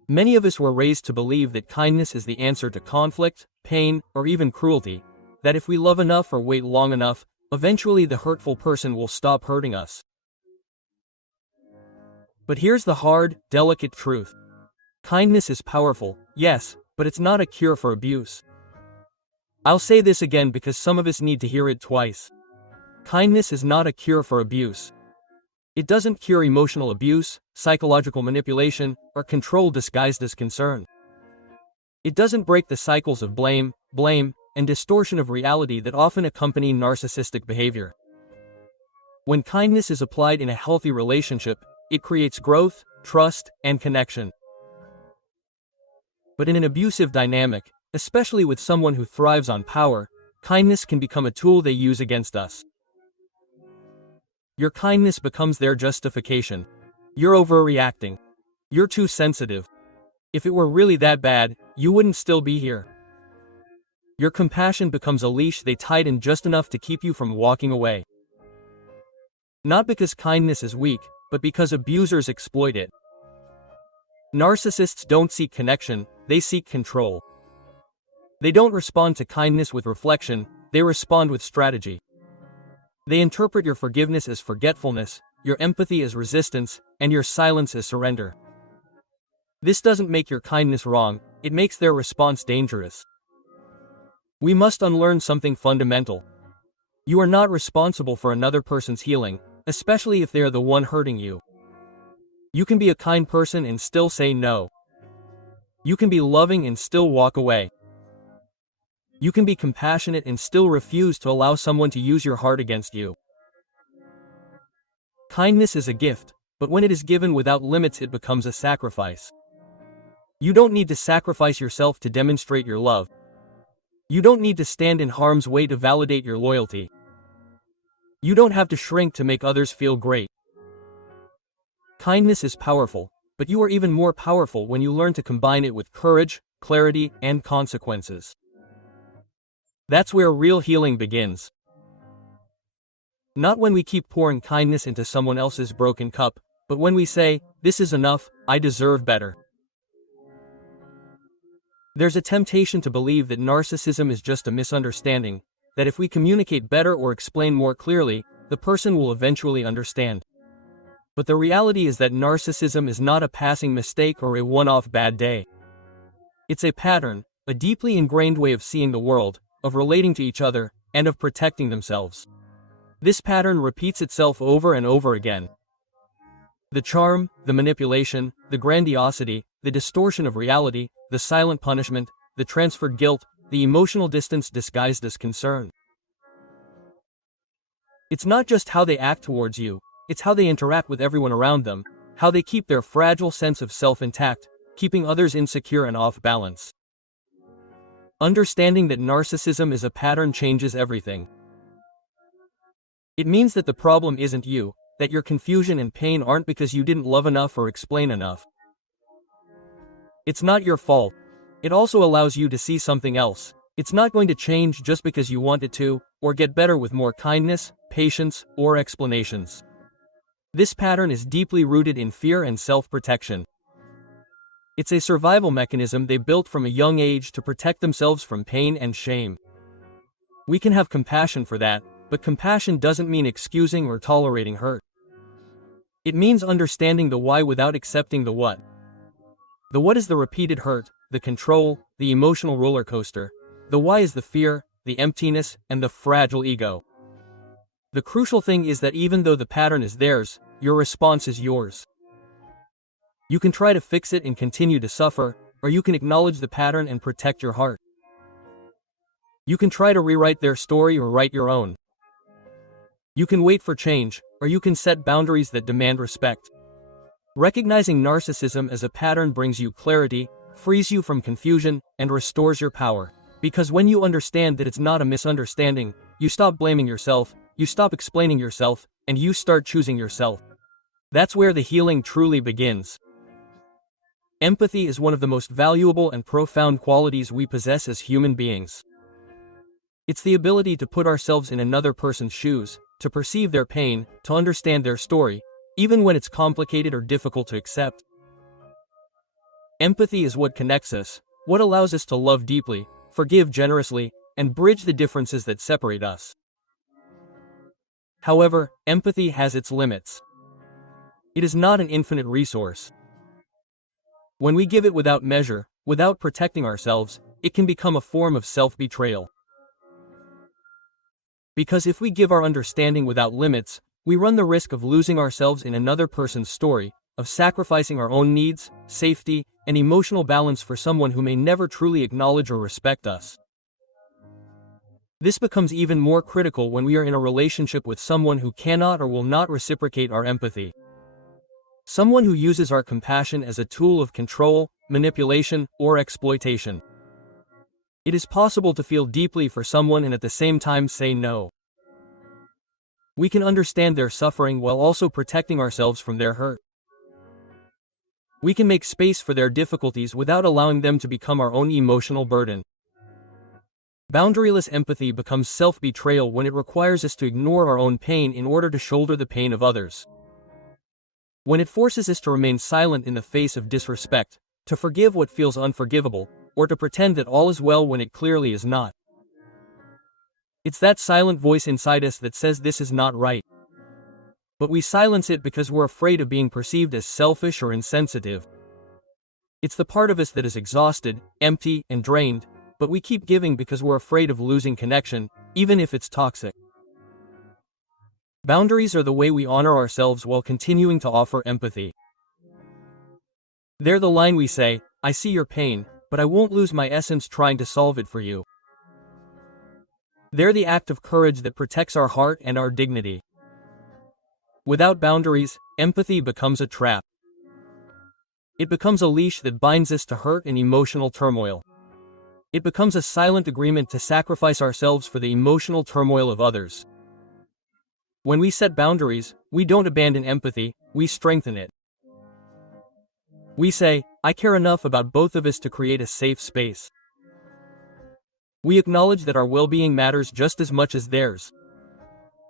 Many of us were raised to believe that kindness is the answer to conflict, pain, or even cruelty, that if we love enough or wait long enough, eventually the hurtful person will stop hurting us. But here's the hard, delicate truth. Kindness is powerful, yes, but it's not a cure for abuse. I'll say this again because some of us need to hear it twice. Kindness is not a cure for abuse. It doesn't cure emotional abuse, psychological manipulation, or control disguised as concern. It doesn't break the cycles of blame, and distortion of reality that often accompany narcissistic behavior. When kindness is applied in a healthy relationship, it creates growth, trust, and connection. But in an abusive dynamic, especially with someone who thrives on power, kindness can become a tool they use against us. Your kindness becomes their justification. You're overreacting. You're too sensitive. If it were really that bad, you wouldn't still be here. Your compassion becomes a leash they tighten just enough to keep you from walking away. Not because kindness is weak, but because abusers exploit it. Narcissists don't seek connection, they seek control. They don't respond to kindness with reflection, they respond with strategy. They interpret your forgiveness as forgetfulness, your empathy as resistance, and your silence as surrender. This doesn't make your kindness wrong, it makes their response dangerous. We must unlearn something fundamental. You are not responsible for another person's healing, especially if they are the one hurting you. You can be a kind person and still say no. You can be loving and still walk away. You can be compassionate and still refuse to allow someone to use your heart against you. Kindness is a gift, but when it is given without limits, it becomes a sacrifice. You don't need to sacrifice yourself to demonstrate your love. You don't need to stand in harm's way to validate your loyalty. You don't have to shrink to make others feel great. Kindness is powerful, but you are even more powerful when you learn to combine it with courage, clarity, and consequences. That's where real healing begins. Not when we keep pouring kindness into someone else's broken cup, but when we say, "This is enough, I deserve better." There's a temptation to believe that narcissism is just a misunderstanding, that if we communicate better or explain more clearly, the person will eventually understand. But the reality is that narcissism is not a passing mistake or a one-off bad day. It's a pattern, a deeply ingrained way of seeing the world, of relating to each other, and of protecting themselves. This pattern repeats itself over and over again. The charm, the manipulation, the grandiosity, the distortion of reality, the silent punishment, the transferred guilt, the emotional distance disguised as concern. It's not just how they act towards you, it's how they interact with everyone around them, how they keep their fragile sense of self intact, keeping others insecure and off balance. Understanding that narcissism is a pattern changes everything. It means that the problem isn't you, that your confusion and pain aren't because you didn't love enough or explain enough. It's not your fault. It also allows you to see something else. It's not going to change just because you want it to, or get better with more kindness, patience, or explanations. This pattern is deeply rooted in fear and self-protection. It's a survival mechanism they built from a young age to protect themselves from pain and shame. We can have compassion for that, but compassion doesn't mean excusing or tolerating hurt. It means understanding the why without accepting the what. The what is the repeated hurt, the control, the emotional roller coaster. The why is the fear, the emptiness, and the fragile ego. The crucial thing is that even though the pattern is theirs, your response is yours. You can try to fix it and continue to suffer, or you can acknowledge the pattern and protect your heart. You can try to rewrite their story or write your own. You can wait for change, or you can set boundaries that demand respect. Recognizing narcissism as a pattern brings you clarity, frees you from confusion, and restores your power. Because when you understand that it's not a misunderstanding, you stop blaming yourself, you stop explaining yourself, and you start choosing yourself. That's where the healing truly begins. Empathy is one of the most valuable and profound qualities we possess as human beings. It's the ability to put ourselves in another person's shoes, to perceive their pain, to understand their story, even when it's complicated or difficult to accept. Empathy is what connects us, what allows us to love deeply, forgive generously, and bridge the differences that separate us. However, empathy has its limits. It is not an infinite resource. When we give it without measure, without protecting ourselves, it can become a form of self-betrayal. Because if we give our understanding without limits, we run the risk of losing ourselves in another person's story, of sacrificing our own needs, safety, and emotional balance for someone who may never truly acknowledge or respect us. This becomes even more critical when we are in a relationship with someone who cannot or will not reciprocate our empathy. Someone who uses our compassion as a tool of control, manipulation, or exploitation. It is possible to feel deeply for someone and at the same time say no. We can understand their suffering while also protecting ourselves from their hurt. We can make space for their difficulties without allowing them to become our own emotional burden. Boundaryless empathy becomes self-betrayal when it requires us to ignore our own pain in order to shoulder the pain of others. When it forces us to remain silent in the face of disrespect, to forgive what feels unforgivable, or to pretend that all is well when it clearly is not. It's that silent voice inside us that says this is not right. But we silence it because we're afraid of being perceived as selfish or insensitive. It's the part of us that is exhausted, empty, and drained, but we keep giving because we're afraid of losing connection, even if it's toxic. Boundaries are the way we honor ourselves while continuing to offer empathy. They're the line we say, "I see your pain, but I won't lose my essence trying to solve it for you." They're the act of courage that protects our heart and our dignity. Without boundaries, empathy becomes a trap. It becomes a leash that binds us to hurt and emotional turmoil. It becomes a silent agreement to sacrifice ourselves for the emotional turmoil of others. When we set boundaries, we don't abandon empathy, we strengthen it. We say, "I care enough about both of us to create a safe space." We acknowledge that our well-being matters just as much as theirs.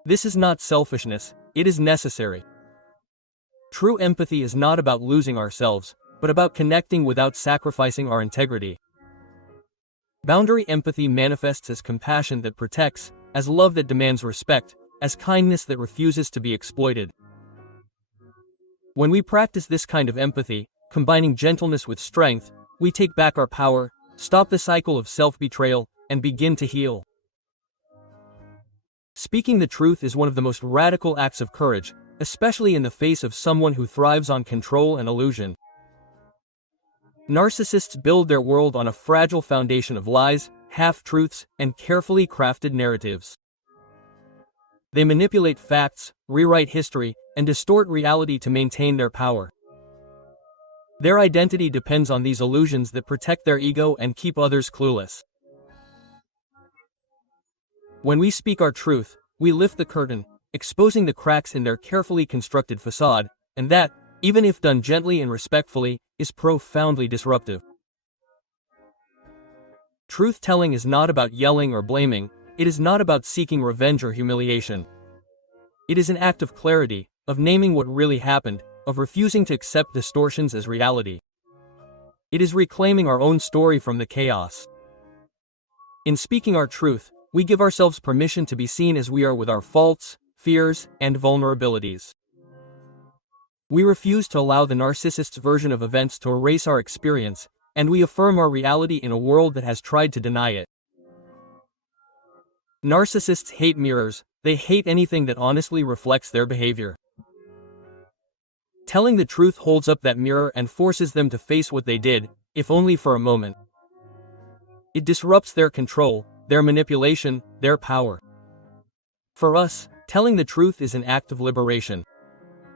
This is not selfishness, it is necessary. True empathy is not about losing ourselves, but about connecting without sacrificing our integrity. Boundary empathy manifests as compassion that protects, as love that demands respect, as kindness that refuses to be exploited. When we practice this kind of empathy, combining gentleness with strength, we take back our power, stop the cycle of self-betrayal, and begin to heal. Speaking the truth is one of the most radical acts of courage, especially in the face of someone who thrives on control and illusion. Narcissists build their world on a fragile foundation of lies, half-truths, and carefully crafted narratives. They manipulate facts, rewrite history, and distort reality to maintain their power. Their identity depends on these illusions that protect their ego and keep others clueless. When we speak our truth, we lift the curtain, exposing the cracks in their carefully constructed facade, and that, even if done gently and respectfully, is profoundly disruptive. Truth-telling is not about yelling or blaming, it is not about seeking revenge or humiliation. It is an act of clarity, of naming what really happened, of refusing to accept distortions as reality. It is reclaiming our own story from the chaos. In speaking our truth, we give ourselves permission to be seen as we are with our faults, fears, and vulnerabilities. We refuse to allow the narcissist's version of events to erase our experience, and we affirm our reality in a world that has tried to deny it. Narcissists hate mirrors, they hate anything that honestly reflects their behavior. Telling the truth holds up that mirror and forces them to face what they did, if only for a moment. It disrupts their control, their manipulation, their power. For us, telling the truth is an act of liberation.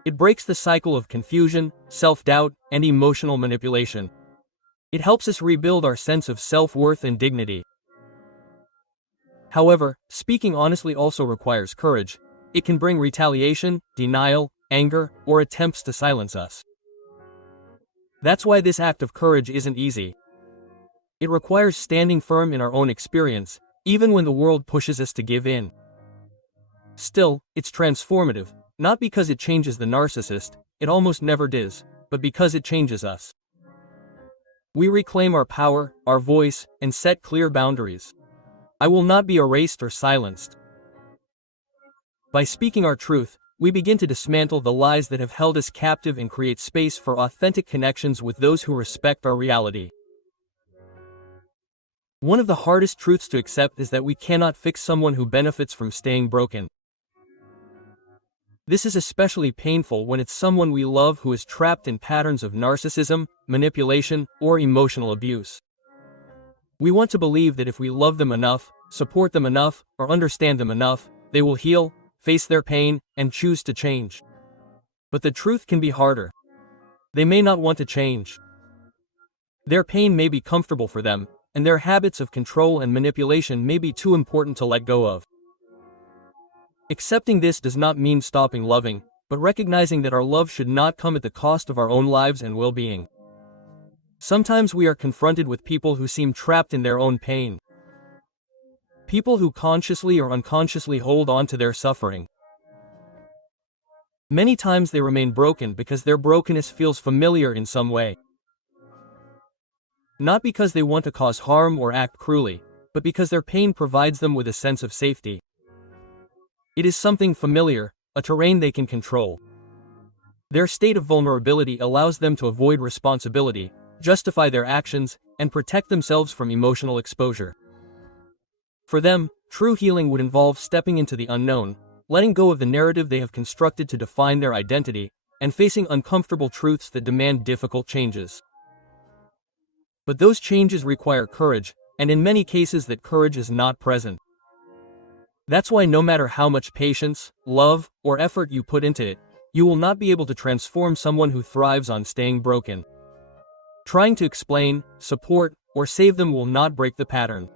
It breaks the cycle of confusion, self-doubt, and emotional manipulation. It helps us rebuild our sense of self-worth and dignity. However, speaking honestly also requires courage. It can bring retaliation, denial, anger, or attempts to silence us. That's why this act of courage isn't easy. It requires standing firm in our own experience, even when the world pushes us to give in. Still, it's transformative, not because it changes the narcissist, it almost never does, but because it changes us. We reclaim our power, our voice, and set clear boundaries. I will not be erased or silenced. By speaking our truth, we begin to dismantle the lies that have held us captive and create space for authentic connections with those who respect our reality. One of the hardest truths to accept is that we cannot fix someone who benefits from staying broken. This is especially painful when it's someone we love who is trapped in patterns of narcissism, manipulation, or emotional abuse. We want to believe that if we love them enough, support them enough, or understand them enough, they will heal, face their pain, and choose to change. But the truth can be harder. They may not want to change. Their pain may be comfortable for them, and their habits of control and manipulation may be too important to let go of. Accepting this does not mean stopping loving, but recognizing that our love should not come at the cost of our own lives and well-being. Sometimes we are confronted with people who seem trapped in their own pain. People who consciously or unconsciously hold on to their suffering. Many times they remain broken because their brokenness feels familiar in some way. Not because they want to cause harm or act cruelly, but because their pain provides them with a sense of safety. It is something familiar, a terrain they can control. Their state of vulnerability allows them to avoid responsibility, justify their actions, and protect themselves from emotional exposure. For them, true healing would involve stepping into the unknown, letting go of the narrative they have constructed to define their identity, and facing uncomfortable truths that demand difficult changes. But those changes require courage, and in many cases that courage is not present. That's why no matter how much patience, love, or effort you put into it, you will not be able to transform someone who thrives on staying broken. Trying to explain, support, or save them will not break the pattern.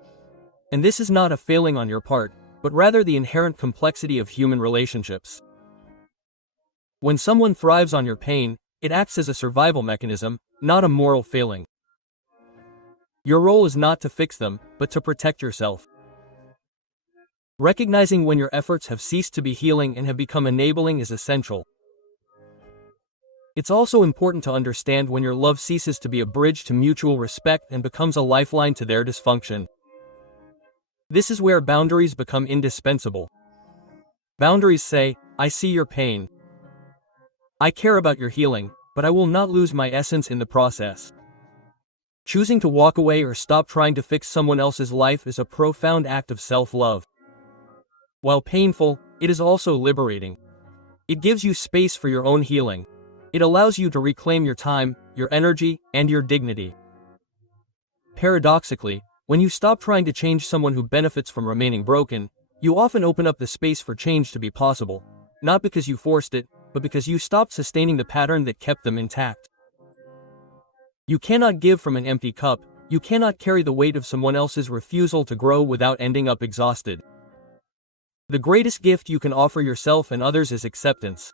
And this is not a failing on your part, but rather the inherent complexity of human relationships. When someone thrives on your pain, it acts as a survival mechanism, not a moral failing. Your role is not to fix them, but to protect yourself. Recognizing when your efforts have ceased to be healing and have become enabling is essential. It's also important to understand when your love ceases to be a bridge to mutual respect and becomes a lifeline to their dysfunction. This is where boundaries become indispensable. Boundaries say, I see your pain. I care about your healing, but I will not lose my essence in the process. Choosing to walk away or stop trying to fix someone else's life is a profound act of self-love. While painful, it is also liberating. It gives you space for your own healing. It allows you to reclaim your time, your energy, and your dignity. Paradoxically, when you stop trying to change someone who benefits from remaining broken, you often open up the space for change to be possible, not because you forced it, but because you stopped sustaining the pattern that kept them intact. You cannot give from an empty cup, you cannot carry the weight of someone else's refusal to grow without ending up exhausted. The greatest gift you can offer yourself and others is acceptance.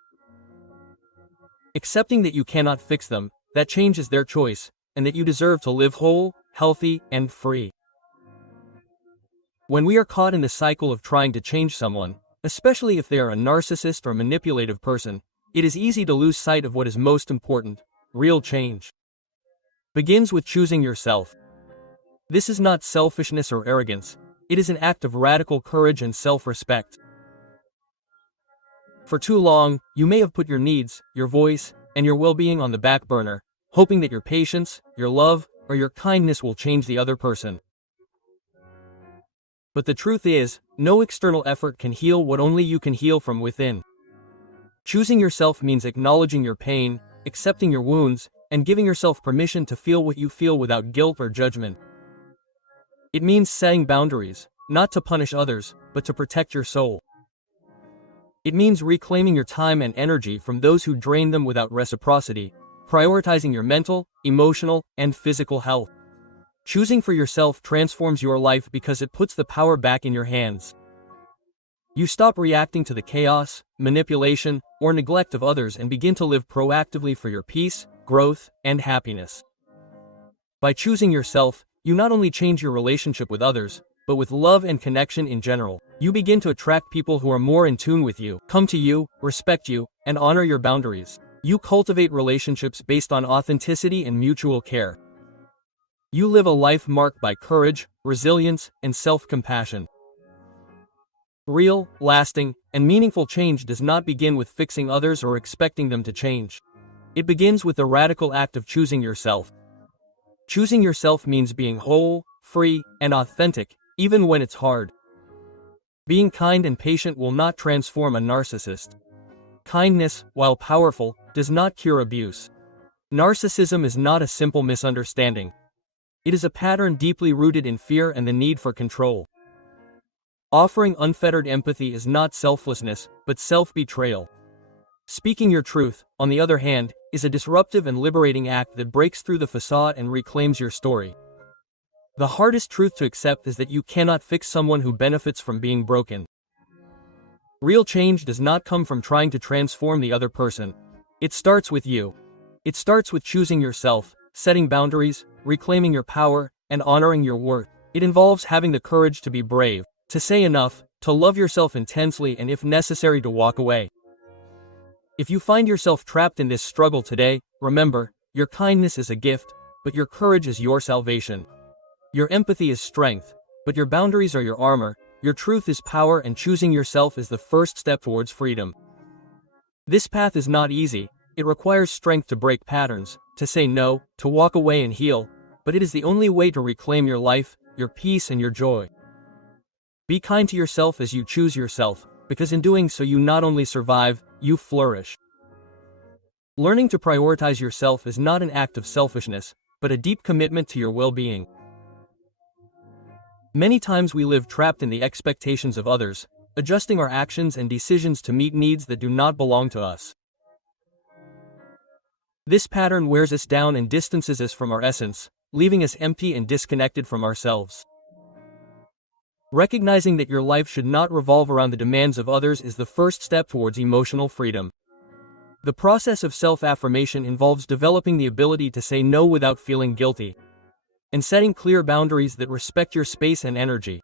Accepting that you cannot fix them, that change is their choice, and that you deserve to live whole, healthy, and free. When we are caught in the cycle of trying to change someone, especially if they are a narcissist or manipulative person, it is easy to lose sight of what is most important. Real change begins with choosing yourself. This is not selfishness or arrogance. It is an act of radical courage and self-respect. For too long, you may have put your needs, your voice, and your well-being on the back burner, hoping that your patience, your love, or your kindness will change the other person. But the truth is, no external effort can heal what only you can heal from within. Choosing yourself means acknowledging your pain, accepting your wounds, and giving yourself permission to feel what you feel without guilt or judgment. It means setting boundaries, not to punish others, but to protect your soul. It means reclaiming your time and energy from those who drain them without reciprocity, prioritizing your mental, emotional, and physical health. Choosing for yourself transforms your life because it puts the power back in your hands. You stop reacting to the chaos, manipulation, or neglect of others and begin to live proactively for your peace, growth, and happiness. By choosing yourself, you not only change your relationship with others, but with love and connection in general. You begin to attract people who are more in tune with you, come to you, respect you, and honor your boundaries. You cultivate relationships based on authenticity and mutual care. You live a life marked by courage, resilience, and self-compassion. Real, lasting, and meaningful change does not begin with fixing others or expecting them to change. It begins with the radical act of choosing yourself. Choosing yourself means being whole, free, and authentic, even when it's hard. Being kind and patient will not transform a narcissist. Kindness, while powerful, does not cure abuse. Narcissism is not a simple misunderstanding. It is a pattern deeply rooted in fear and the need for control. Offering unfettered empathy is not selflessness, but self-betrayal. Speaking your truth, on the other hand, is a disruptive and liberating act that breaks through the facade and reclaims your story. The hardest truth to accept is that you cannot fix someone who benefits from being broken. Real change does not come from trying to transform the other person. It starts with you. It starts with choosing yourself, setting boundaries, reclaiming your power, and honoring your worth. It involves having the courage to be brave, to say enough, to love yourself intensely, and if necessary to walk away. If you find yourself trapped in this struggle today, remember, your kindness is a gift, but your courage is your salvation. Your empathy is strength, but your boundaries are your armor, your truth is power, and choosing yourself is the first step towards freedom. This path is not easy. It requires strength to break patterns, to say no, to walk away and heal, but it is the only way to reclaim your life, your peace, and your joy. Be kind to yourself as you choose yourself, because in doing so you not only survive, you flourish. Learning to prioritize yourself is not an act of selfishness, but a deep commitment to your well-being. Many times we live trapped in the expectations of others, adjusting our actions and decisions to meet needs that do not belong to us. This pattern wears us down and distances us from our essence, leaving us empty and disconnected from ourselves. Recognizing that your life should not revolve around the demands of others is the first step towards emotional freedom. The process of self-affirmation involves developing the ability to say no without feeling guilty, and setting clear boundaries that respect your space and energy.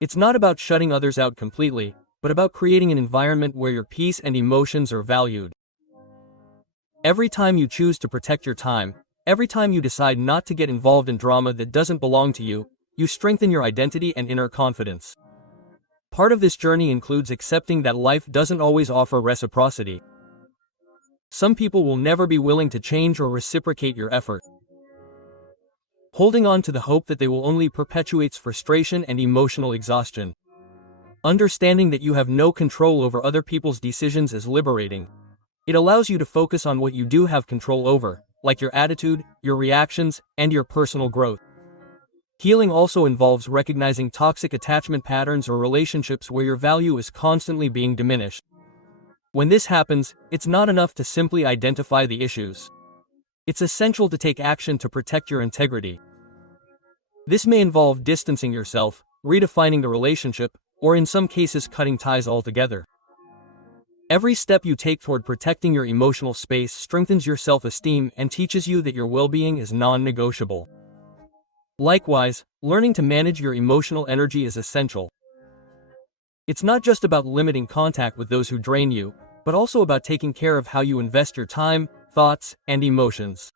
It's not about shutting others out completely, but about creating an environment where your peace and emotions are valued. Every time you choose to protect your time, every time you decide not to get involved in drama that doesn't belong to you, you strengthen your identity and inner confidence. Part of this journey includes accepting that life doesn't always offer reciprocity. Some people will never be willing to change or reciprocate your effort. Holding on to the hope that they will only perpetuates frustration and emotional exhaustion. Understanding that you have no control over other people's decisions is liberating. It allows you to focus on what you do have control over, like your attitude, your reactions, and your personal growth. Healing also involves recognizing toxic attachment patterns or relationships where your value is constantly being diminished. When this happens, it's not enough to simply identify the issues. It's essential to take action to protect your integrity. This may involve distancing yourself, redefining the relationship, or in some cases cutting ties altogether. Every step you take toward protecting your emotional space strengthens your self-esteem and teaches you that your well-being is non-negotiable. Likewise, learning to manage your emotional energy is essential. It's not just about limiting contact with those who drain you, but also about taking care of how you invest your time, thoughts, and emotions.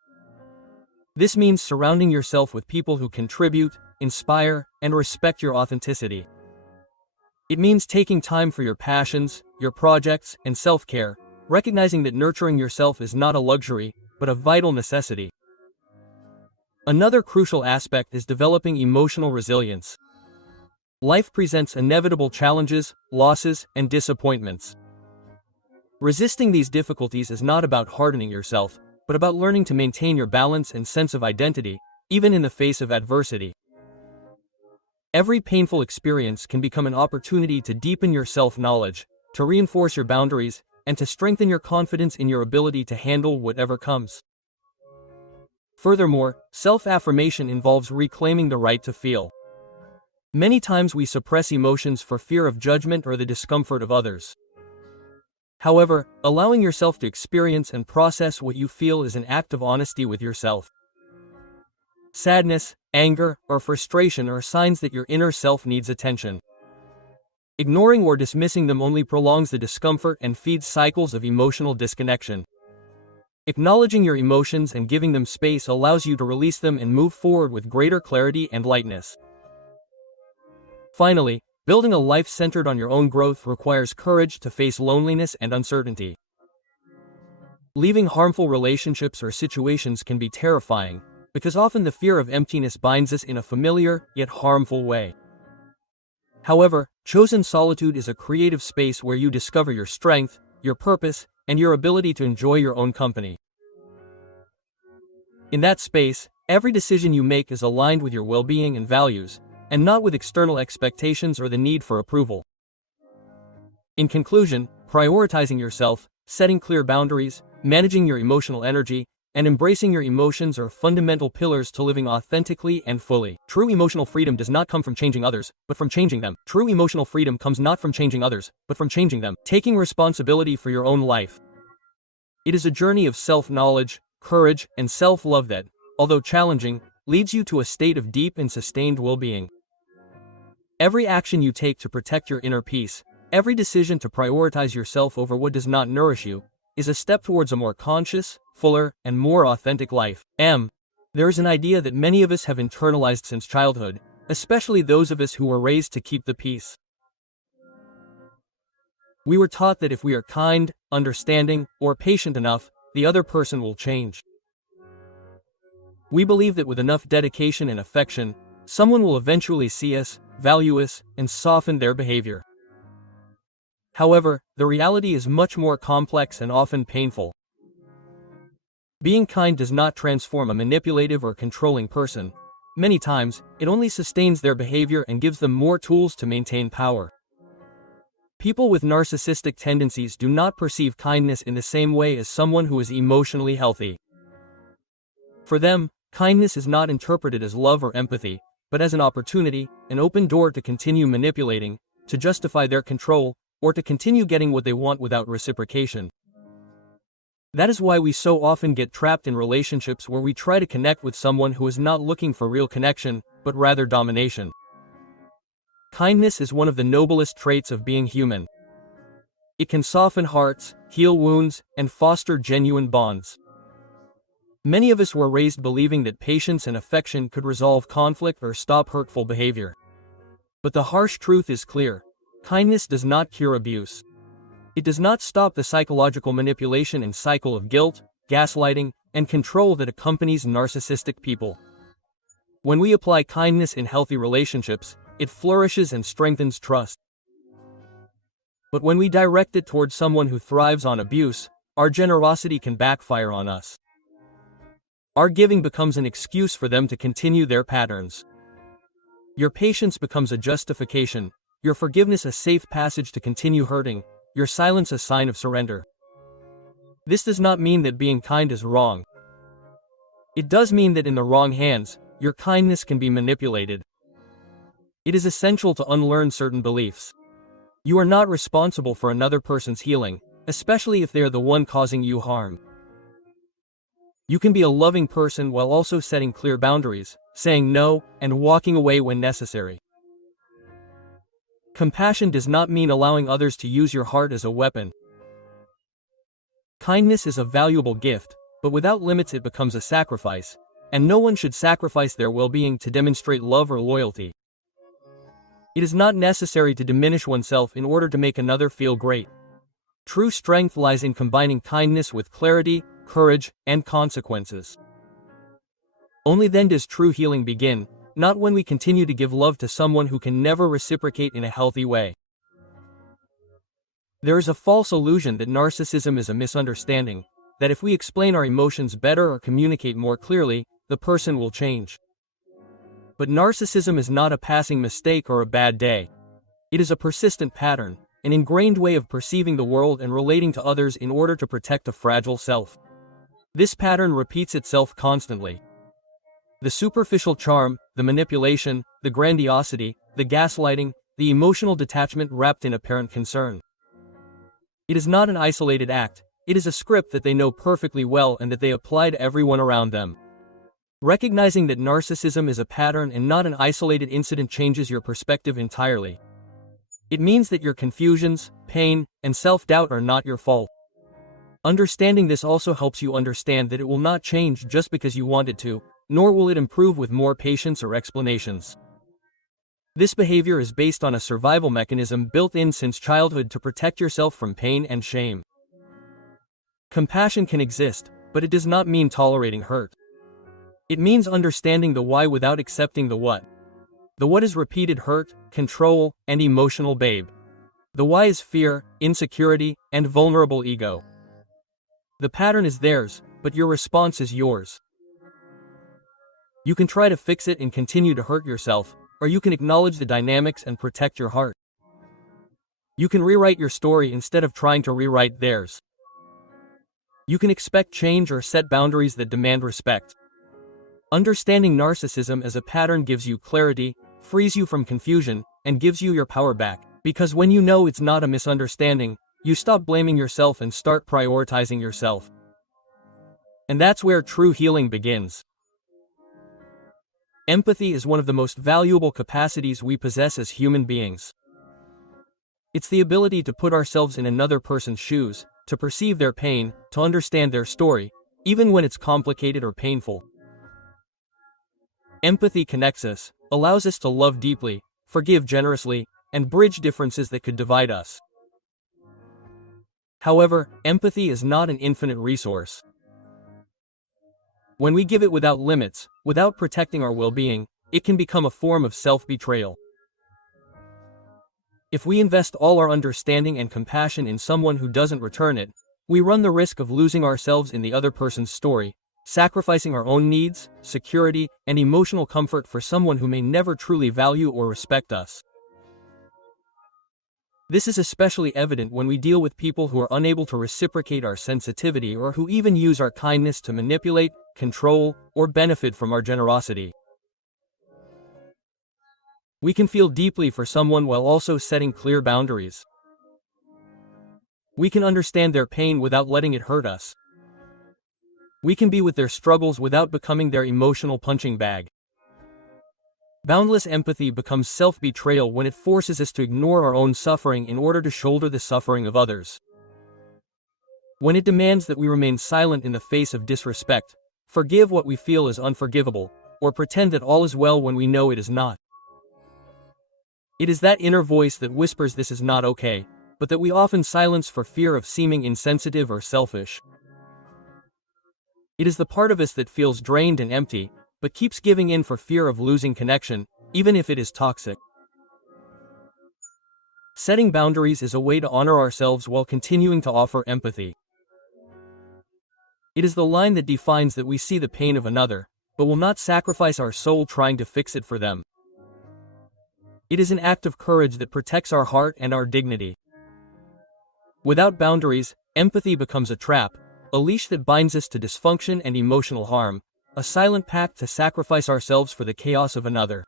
This means surrounding yourself with people who contribute, inspire, and respect your authenticity. It means taking time for your passions, your projects, and self-care, recognizing that nurturing yourself is not a luxury, but a vital necessity. Another crucial aspect is developing emotional resilience. Life presents inevitable challenges, losses, and disappointments. Resisting these difficulties is not about hardening yourself, but about learning to maintain your balance and sense of identity, even in the face of adversity. Every painful experience can become an opportunity to deepen your self-knowledge, to reinforce your boundaries, and to strengthen your confidence in your ability to handle whatever comes. Furthermore, self-affirmation involves reclaiming the right to feel. Many times we suppress emotions for fear of judgment or the discomfort of others. However, allowing yourself to experience and process what you feel is an act of honesty with yourself. Sadness, anger, or frustration are signs that your inner self needs attention. Ignoring or dismissing them only prolongs the discomfort and feeds cycles of emotional disconnection. Acknowledging your emotions and giving them space allows you to release them and move forward with greater clarity and lightness. Finally, building a life centered on your own growth requires courage to face loneliness and uncertainty. Leaving harmful relationships or situations can be terrifying, because often the fear of emptiness binds us in a familiar, yet harmful way. However, chosen solitude is a creative space where you discover your strength, your purpose, and your ability to enjoy your own company. In that space, every decision you make is aligned with your well-being and values, and not with external expectations or the need for approval. In conclusion, prioritizing yourself, setting clear boundaries, managing your emotional energy, and embracing your emotions are fundamental pillars to living authentically and fully. True emotional freedom does not come from changing others, but from changing them. True emotional freedom comes not from changing others, but from changing them. Taking responsibility for your own life. It is a journey of self-knowledge, courage, and self-love that, although challenging, leads you to a state of deep and sustained well-being. Every action you take to protect your inner peace, every decision to prioritize yourself over what does not nourish you, is a step towards a more conscious, fuller, and more authentic life. There is an idea that many of us have internalized since childhood, especially those of us who were raised to keep the peace. We were taught that if we are kind, understanding, or patient enough, the other person will change. We believe that with enough dedication and affection, someone will eventually see us, value us, and soften their behavior. However, the reality is much more complex and often painful. Being kind does not transform a manipulative or controlling person. Many times, it only sustains their behavior and gives them more tools to maintain power. People with narcissistic tendencies do not perceive kindness in the same way as someone who is emotionally healthy. For them, kindness is not interpreted as love or empathy, but as an opportunity, an open door to continue manipulating, to justify their control, or to continue getting what they want without reciprocation. That is why we so often get trapped in relationships where we try to connect with someone who is not looking for real connection, but rather domination. Kindness is one of the noblest traits of being human. It can soften hearts, heal wounds, and foster genuine bonds. Many of us were raised believing that patience and affection could resolve conflict or stop hurtful behavior. But the harsh truth is clear. Kindness does not cure abuse. It does not stop the psychological manipulation and cycle of guilt, gaslighting, and control that accompanies narcissistic people. When we apply kindness in healthy relationships, it flourishes and strengthens trust. But when we direct it towards someone who thrives on abuse, our generosity can backfire on us. Our giving becomes an excuse for them to continue their patterns. Your patience becomes a justification, your forgiveness a safe passage to continue hurting, your silence a sign of surrender. This does not mean that being kind is wrong. It does mean that in the wrong hands, your kindness can be manipulated. It is essential to unlearn certain beliefs. You are not responsible for another person's healing, especially if they are the one causing you harm. You can be a loving person while also setting clear boundaries, saying no, and walking away when necessary. Compassion does not mean allowing others to use your heart as a weapon. Kindness is a valuable gift, but without limits it becomes a sacrifice, and no one should sacrifice their well-being to demonstrate love or loyalty. It is not necessary to diminish oneself in order to make another feel great. True strength lies in combining kindness with clarity, courage, and consequences. Only then does true healing begin, not when we continue to give love to someone who can never reciprocate in a healthy way. There is a false illusion that narcissism is a misunderstanding, that if we explain our emotions better or communicate more clearly, the person will change. But narcissism is not a passing mistake or a bad day. It is a persistent pattern, an ingrained way of perceiving the world and relating to others in order to protect a fragile self. This pattern repeats itself constantly. The superficial charm, the manipulation, the grandiosity, the gaslighting, the emotional detachment wrapped in apparent concern. It is not an isolated act, it is a script that they know perfectly well and that they apply to everyone around them. Recognizing that narcissism is a pattern and not an isolated incident changes your perspective entirely. It means that your confusions, pain, and self-doubt are not your fault. Understanding this also helps you understand that it will not change just because you want it to, nor will it improve with more patience or explanations. This behavior is based on a survival mechanism built in since childhood to protect yourself from pain and shame. Compassion can exist, but it does not mean tolerating hurt. It means understanding the why without accepting the what. The what is repeated hurt, control, and emotional babe. The why is fear, insecurity, and vulnerable ego. The pattern is theirs, but your response is yours. You can try to fix it and continue to hurt yourself, or you can acknowledge the dynamics and protect your heart. You can rewrite your story instead of trying to rewrite theirs. You can expect change or set boundaries that demand respect. Understanding narcissism as a pattern gives you clarity, frees you from confusion, and gives you your power back, because when you know it's not a misunderstanding, you stop blaming yourself and start prioritizing yourself. And that's where true healing begins. Empathy is one of the most valuable capacities we possess as human beings. It's the ability to put ourselves in another person's shoes, to perceive their pain, to understand their story, even when it's complicated or painful. Empathy connects us, allows us to love deeply, forgive generously, and bridge differences that could divide us. However, empathy is not an infinite resource. When we give it without limits, without protecting our well-being, it can become a form of self-betrayal. If we invest all our understanding and compassion in someone who doesn't return it, we run the risk of losing ourselves in the other person's story, sacrificing our own needs, security, and emotional comfort for someone who may never truly value or respect us. This is especially evident when we deal with people who are unable to reciprocate our sensitivity or who even use our kindness to manipulate, control, or benefit from our generosity. We can feel deeply for someone while also setting clear boundaries. We can understand their pain without letting it hurt us. We can be with their struggles without becoming their emotional punching bag. Boundless empathy becomes self-betrayal when it forces us to ignore our own suffering in order to shoulder the suffering of others. When it demands that we remain silent in the face of disrespect, forgive what we feel is unforgivable, or pretend that all is well when we know it is not. It is that inner voice that whispers this is not okay, but that we often silence for fear of seeming insensitive or selfish. It is the part of us that feels drained and empty, but keeps giving in for fear of losing connection, even if it is toxic. Setting boundaries is a way to honor ourselves while continuing to offer empathy. It is the line that defines that we see the pain of another, but will not sacrifice our soul trying to fix it for them. It is an act of courage that protects our heart and our dignity. Without boundaries, empathy becomes a trap, a leash that binds us to dysfunction and emotional harm, a silent pact to sacrifice ourselves for the chaos of another.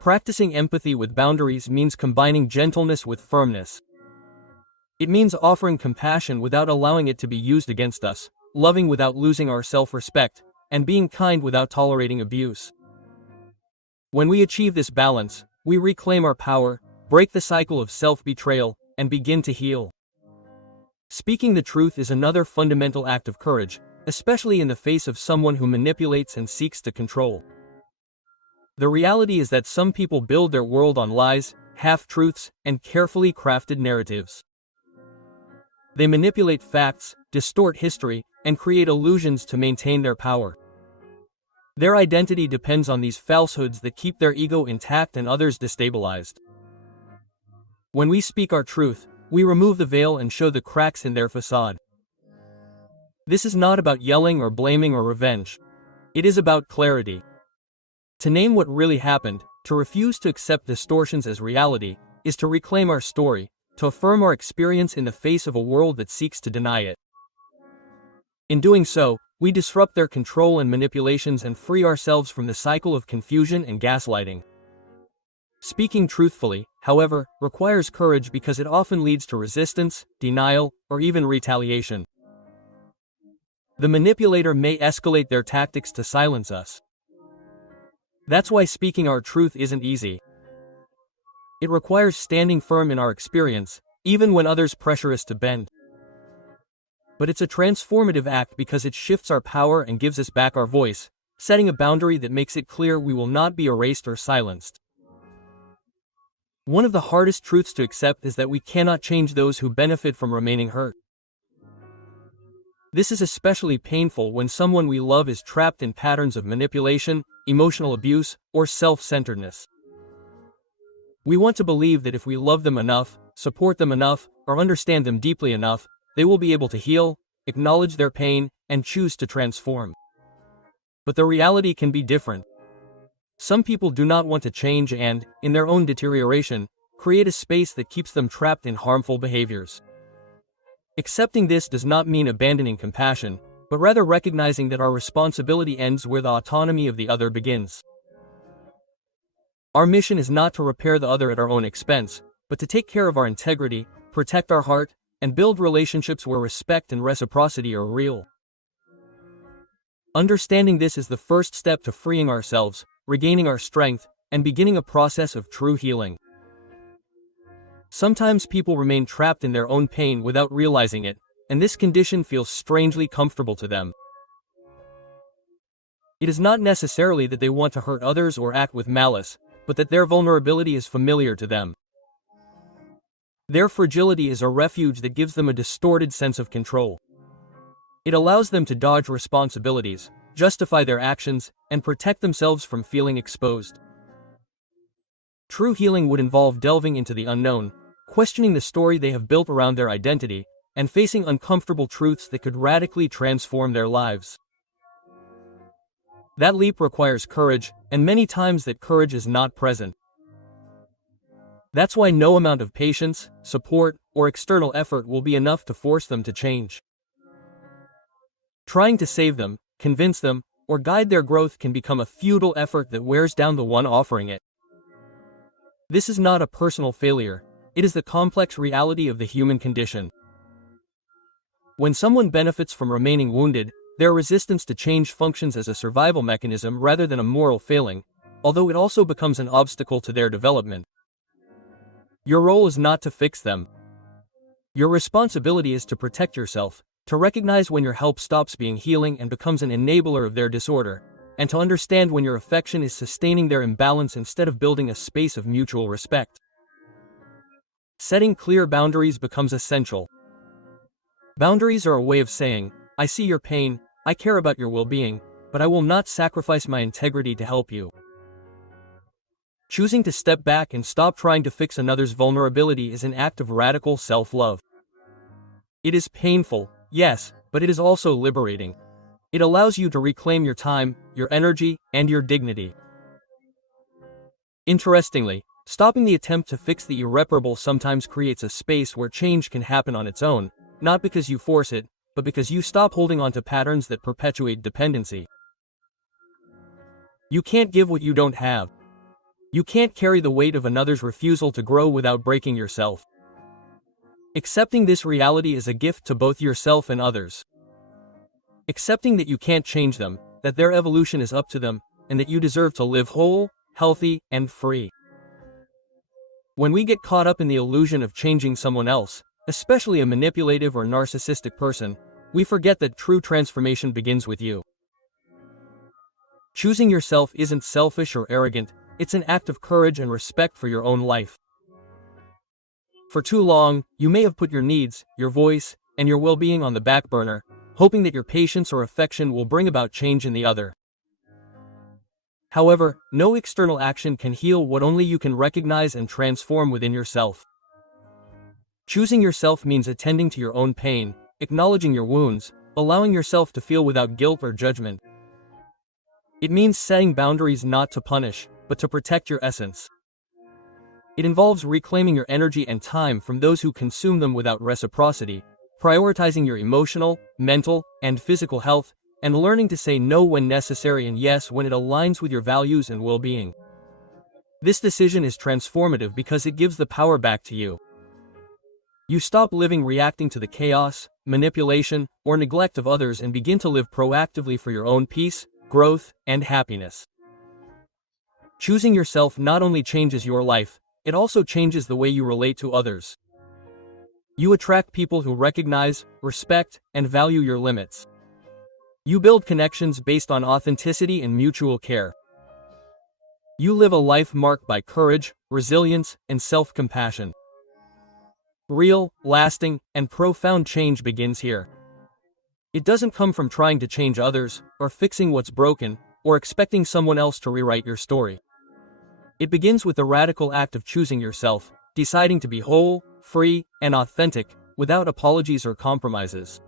Practicing empathy with boundaries means combining gentleness with firmness. It means offering compassion without allowing it to be used against us, loving without losing our self-respect, and being kind without tolerating abuse. When we achieve this balance, we reclaim our power, break the cycle of self-betrayal, and begin to heal. Speaking the truth is another fundamental act of courage, especially in the face of someone who manipulates and seeks to control. The reality is that some people build their world on lies, half-truths, and carefully crafted narratives. They manipulate facts, distort history, and create illusions to maintain their power. Their identity depends on these falsehoods that keep their ego intact and others destabilized. When we speak our truth, we remove the veil and show the cracks in their facade. This is not about yelling or blaming or revenge. It is about clarity. To name what really happened, to refuse to accept distortions as reality, is to reclaim our story, to affirm our experience in the face of a world that seeks to deny it. In doing so, we disrupt their control and manipulations and free ourselves from the cycle of confusion and gaslighting. Speaking truthfully, however, requires courage because it often leads to resistance, denial, or even retaliation. The manipulator may escalate their tactics to silence us. That's why speaking our truth isn't easy. It requires standing firm in our experience, even when others pressure us to bend. But it's a transformative act because it shifts our power and gives us back our voice, setting a boundary that makes it clear we will not be erased or silenced. One of the hardest truths to accept is that we cannot change those who benefit from remaining hurt. This is especially painful when someone we love is trapped in patterns of manipulation, emotional abuse, or self-centeredness. We want to believe that if we love them enough, support them enough, or understand them deeply enough, they will be able to heal, acknowledge their pain, and choose to transform. But the reality can be different. Some people do not want to change and, in their own deterioration, create a space that keeps them trapped in harmful behaviors. Accepting this does not mean abandoning compassion, but rather recognizing that our responsibility ends where the autonomy of the other begins. Our mission is not to repair the other at our own expense, but to take care of our integrity, protect our heart, and build relationships where respect and reciprocity are real. Understanding this is the first step to freeing ourselves, regaining our strength, and beginning a process of true healing. Sometimes people remain trapped in their own pain without realizing it, and this condition feels strangely comfortable to them. It is not necessarily that they want to hurt others or act with malice, but that their vulnerability is familiar to them. Their fragility is a refuge that gives them a distorted sense of control. It allows them to dodge responsibilities, justify their actions, and protect themselves from feeling exposed. True healing would involve delving into the unknown, questioning the story they have built around their identity, and facing uncomfortable truths that could radically transform their lives. That leap requires courage, and many times that courage is not present. That's why no amount of patience, support, or external effort will be enough to force them to change. Trying to save them, convince them, or guide their growth can become a futile effort that wears down the one offering it. This is not a personal failure, it is the complex reality of the human condition. When someone benefits from remaining wounded, their resistance to change functions as a survival mechanism rather than a moral failing, although it also becomes an obstacle to their development. Your role is not to fix them. Your responsibility is to protect yourself, to recognize when your help stops being healing and becomes an enabler of their disorder, and to understand when your affection is sustaining their imbalance instead of building a space of mutual respect. Setting clear boundaries becomes essential. Boundaries are a way of saying, I see your pain, I care about your well-being, but I will not sacrifice my integrity to help you. Choosing to step back and stop trying to fix another's vulnerability is an act of radical self-love. It is painful, yes, but it is also liberating. It allows you to reclaim your time, your energy, and your dignity. Interestingly, stopping the attempt to fix the irreparable sometimes creates a space where change can happen on its own, not because you force it, but because you stop holding on to patterns that perpetuate dependency. You can't give what you don't have. You can't carry the weight of another's refusal to grow without breaking yourself. Accepting this reality is a gift to both yourself and others. Accepting that you can't change them, that their evolution is up to them, and that you deserve to live whole, healthy, and free. When we get caught up in the illusion of changing someone else, especially a manipulative or narcissistic person, we forget that true transformation begins with you. Choosing yourself isn't selfish or arrogant, it's an act of courage and respect for your own life. For too long, you may have put your needs, your voice, and your well-being on the back burner, hoping that your patience or affection will bring about change in the other. However, no external action can heal what only you can recognize and transform within yourself. Choosing yourself means attending to your own pain, acknowledging your wounds, allowing yourself to feel without guilt or judgment. It means setting boundaries not to punish, but to protect your essence. It involves reclaiming your energy and time from those who consume them without reciprocity, prioritizing your emotional, mental, and physical health, and learning to say no when necessary and yes when it aligns with your values and well-being. This decision is transformative because it gives the power back to you. You stop living reacting to the chaos, manipulation, or neglect of others and begin to live proactively for your own peace, growth, and happiness. Choosing yourself not only changes your life, it also changes the way you relate to others. You attract people who recognize, respect, and value your limits. You build connections based on authenticity and mutual care. You live a life marked by courage, resilience, and self-compassion. Real, lasting, and profound change begins here. It doesn't come from trying to change others, or fixing what's broken, or expecting someone else to rewrite your story. It begins with the radical act of choosing yourself, deciding to be whole, free, and authentic, without apologies or compromises.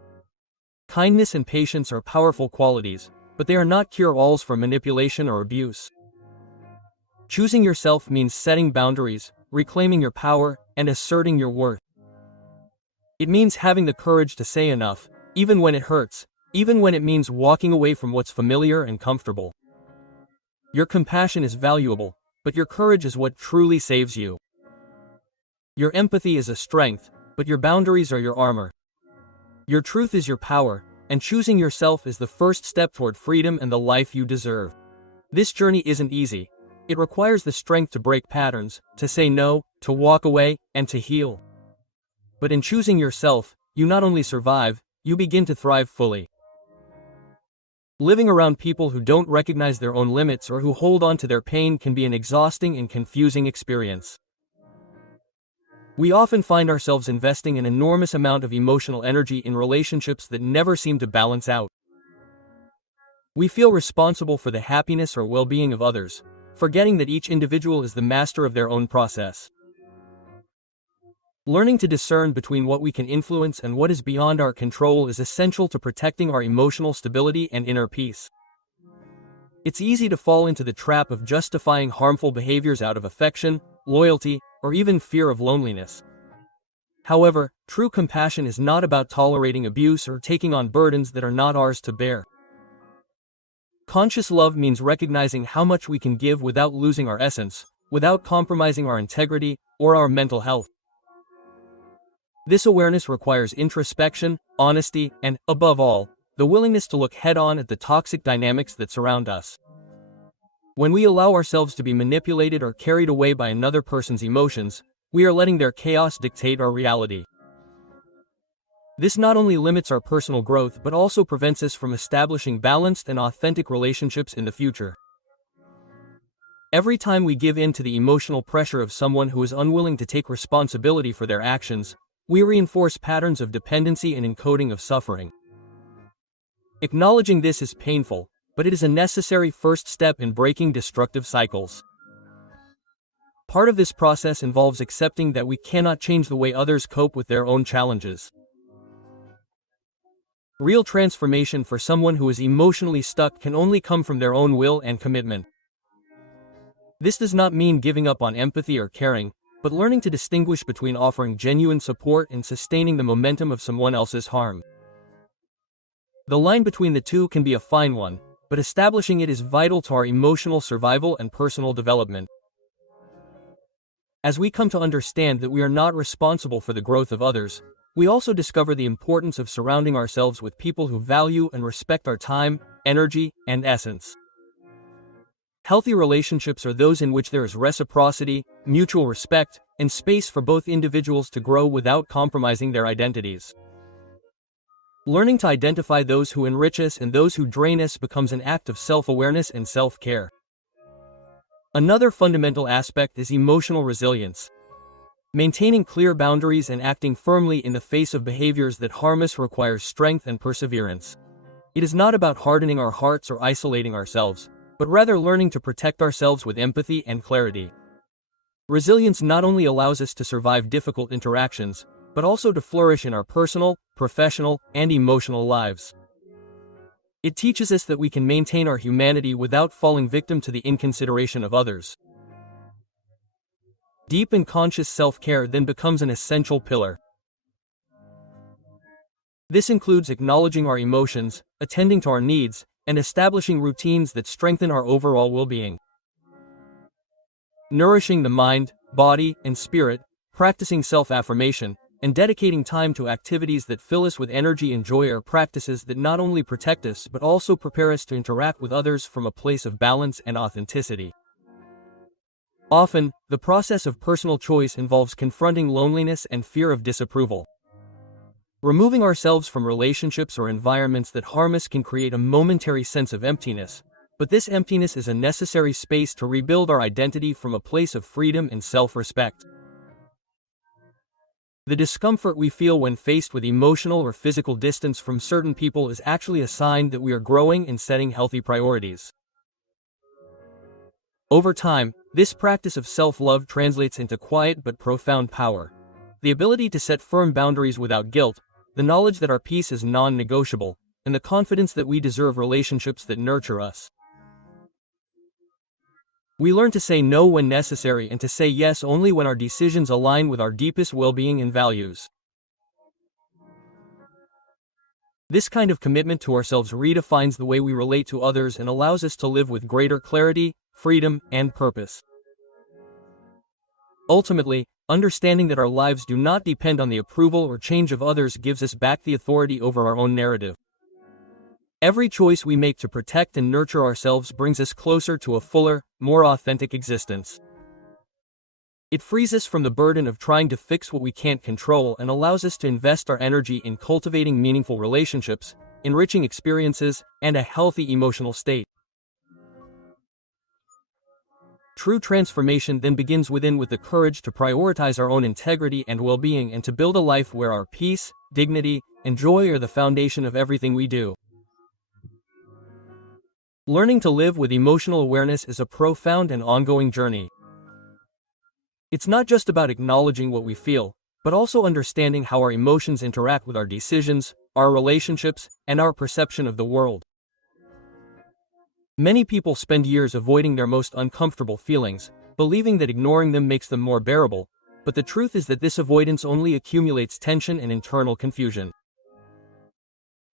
Kindness and patience are powerful qualities, but they are not cure-alls for manipulation or abuse. Choosing yourself means setting boundaries, reclaiming your power, and asserting your worth. It means having the courage to say enough, even when it hurts, even when it means walking away from what's familiar and comfortable. Your compassion is valuable, but your courage is what truly saves you. Your empathy is a strength, but your boundaries are your armor. Your truth is your power, and choosing yourself is the first step toward freedom and the life you deserve. This journey isn't easy. It requires the strength to break patterns, to say no, to walk away, and to heal. But in choosing yourself, you not only survive, you begin to thrive fully. Living around people who don't recognize their own limits or who hold on to their pain can be an exhausting and confusing experience. We often find ourselves investing an enormous amount of emotional energy in relationships that never seem to balance out. We feel responsible for the happiness or well-being of others, forgetting that each individual is the master of their own process. Learning to discern between what we can influence and what is beyond our control is essential to protecting our emotional stability and inner peace. It's easy to fall into the trap of justifying harmful behaviors out of affection, loyalty, or even fear of loneliness. However, true compassion is not about tolerating abuse or taking on burdens that are not ours to bear. Conscious love means recognizing how much we can give without losing our essence, without compromising our integrity or our mental health. This awareness requires introspection, honesty, and, above all, the willingness to look head-on at the toxic dynamics that surround us. When we allow ourselves to be manipulated or carried away by another person's emotions, we are letting their chaos dictate our reality. This not only limits our personal growth but also prevents us from establishing balanced and authentic relationships in the future. Every time we give in to the emotional pressure of someone who is unwilling to take responsibility for their actions, we reinforce patterns of dependency and encoding of suffering. Acknowledging this is painful, but it is a necessary first step in breaking destructive cycles. Part of this process involves accepting that we cannot change the way others cope with their own challenges. Real transformation for someone who is emotionally stuck can only come from their own will and commitment. This does not mean giving up on empathy or caring, but learning to distinguish between offering genuine support and sustaining the momentum of someone else's harm. The line between the two can be a fine one, but establishing it is vital to our emotional survival and personal development. As we come to understand that we are not responsible for the growth of others, we also discover the importance of surrounding ourselves with people who value and respect our time, energy, and essence. Healthy relationships are those in which there is reciprocity, mutual respect, and space for both individuals to grow without compromising their identities. Learning to identify those who enrich us and those who drain us becomes an act of self-awareness and self-care. Another fundamental aspect is emotional resilience. Maintaining clear boundaries and acting firmly in the face of behaviors that harm us requires strength and perseverance. It is not about hardening our hearts or isolating ourselves, but rather learning to protect ourselves with empathy and clarity. Resilience not only allows us to survive difficult interactions, but also to flourish in our personal, professional, and emotional lives. It teaches us that we can maintain our humanity without falling victim to the inconsideration of others. Deep and conscious self-care then becomes an essential pillar. This includes acknowledging our emotions, attending to our needs, and establishing routines that strengthen our overall well-being. Nourishing the mind, body, and spirit, practicing self-affirmation, and dedicating time to activities that fill us with energy and joy are practices that not only protect us but also prepare us to interact with others from a place of balance and authenticity. Often, the process of personal choice involves confronting loneliness and fear of disapproval. Removing ourselves from relationships or environments that harm us can create a momentary sense of emptiness, but this emptiness is a necessary space to rebuild our identity from a place of freedom and self-respect. The discomfort we feel when faced with emotional or physical distance from certain people is actually a sign that we are growing and setting healthy priorities. Over time, this practice of self-love translates into quiet but profound power. The ability to set firm boundaries without guilt, the knowledge that our peace is non-negotiable, and the confidence that we deserve relationships that nurture us. We learn to say no when necessary and to say yes only when our decisions align with our deepest well-being and values. This kind of commitment to ourselves redefines the way we relate to others and allows us to live with greater clarity, freedom, and purpose. Ultimately, understanding that our lives do not depend on the approval or change of others gives us back the authority over our own narrative. Every choice we make to protect and nurture ourselves brings us closer to a fuller, more authentic existence. It frees us from the burden of trying to fix what we can't control and allows us to invest our energy in cultivating meaningful relationships, enriching experiences, and a healthy emotional state. True transformation then begins within with the courage to prioritize our own integrity and well-being and to build a life where our peace, dignity, and joy are the foundation of everything we do. Learning to live with emotional awareness is a profound and ongoing journey. It's not just about acknowledging what we feel, but also understanding how our emotions interact with our decisions, our relationships, and our perception of the world. Many people spend years avoiding their most uncomfortable feelings, believing that ignoring them makes them more bearable, but the truth is that this avoidance only accumulates tension and internal confusion.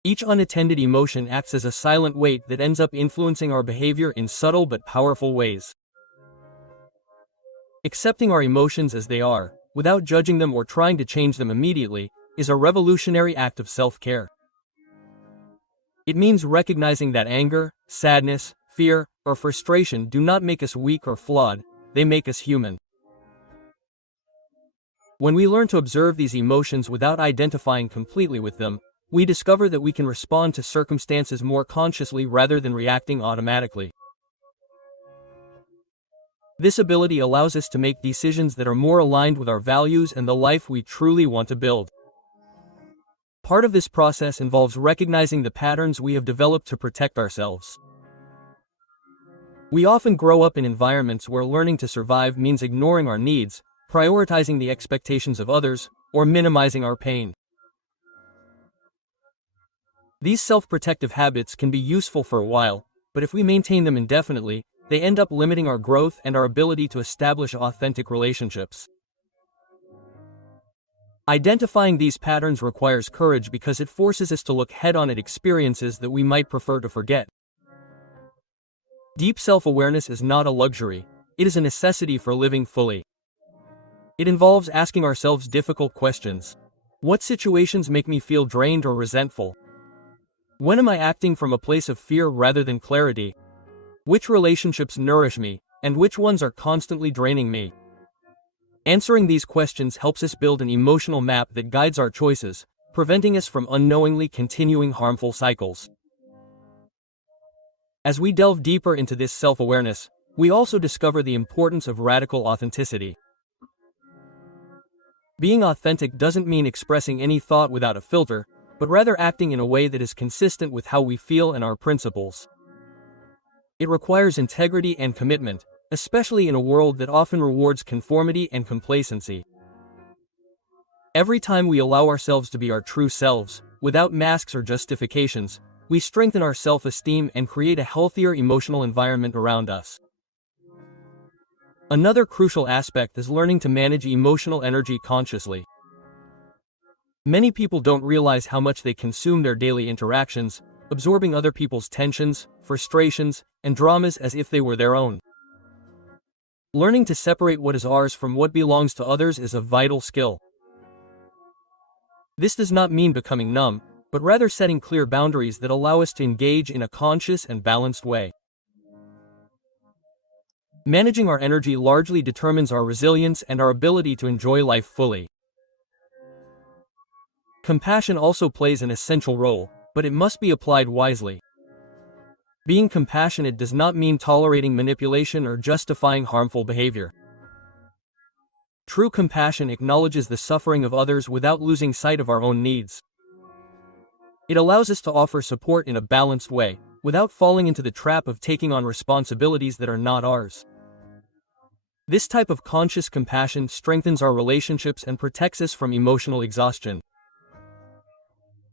Each unattended emotion acts as a silent weight that ends up influencing our behavior in subtle but powerful ways. Accepting our emotions as they are, without judging them or trying to change them immediately, is a revolutionary act of self-care. It means recognizing that anger, sadness, fear, or frustration do not make us weak or flawed, they make us human. When we learn to observe these emotions without identifying completely with them, we discover that we can respond to circumstances more consciously rather than reacting automatically. This ability allows us to make decisions that are more aligned with our values and the life we truly want to build. Part of this process involves recognizing the patterns we have developed to protect ourselves. We often grow up in environments where learning to survive means ignoring our needs, prioritizing the expectations of others, or minimizing our pain. These self-protective habits can be useful for a while, but if we maintain them indefinitely, they end up limiting our growth and our ability to establish authentic relationships. Identifying these patterns requires courage because it forces us to look head-on at experiences that we might prefer to forget. Deep self-awareness is not a luxury, it is a necessity for living fully. It involves asking ourselves difficult questions. What situations make me feel drained or resentful? When am I acting from a place of fear rather than clarity? Which relationships nourish me, and which ones are constantly draining me? Answering these questions helps us build an emotional map that guides our choices, preventing us from unknowingly continuing harmful cycles. As we delve deeper into this self-awareness, we also discover the importance of radical authenticity. Being authentic doesn't mean expressing any thought without a filter, but rather acting in a way that is consistent with how we feel and our principles. It requires integrity and commitment, especially in a world that often rewards conformity and complacency. Every time we allow ourselves to be our true selves, without masks or justifications, we strengthen our self-esteem and create a healthier emotional environment around us. Another crucial aspect is learning to manage emotional energy consciously. Many people don't realize how much they consume their daily interactions, absorbing other people's tensions, frustrations, and dramas as if they were their own. Learning to separate what is ours from what belongs to others is a vital skill. This does not mean becoming numb, but rather setting clear boundaries that allow us to engage in a conscious and balanced way. Managing our energy largely determines our resilience and our ability to enjoy life fully. Compassion also plays an essential role, but it must be applied wisely. Being compassionate does not mean tolerating manipulation or justifying harmful behavior. True compassion acknowledges the suffering of others without losing sight of our own needs. It allows us to offer support in a balanced way, without falling into the trap of taking on responsibilities that are not ours. This type of conscious compassion strengthens our relationships and protects us from emotional exhaustion.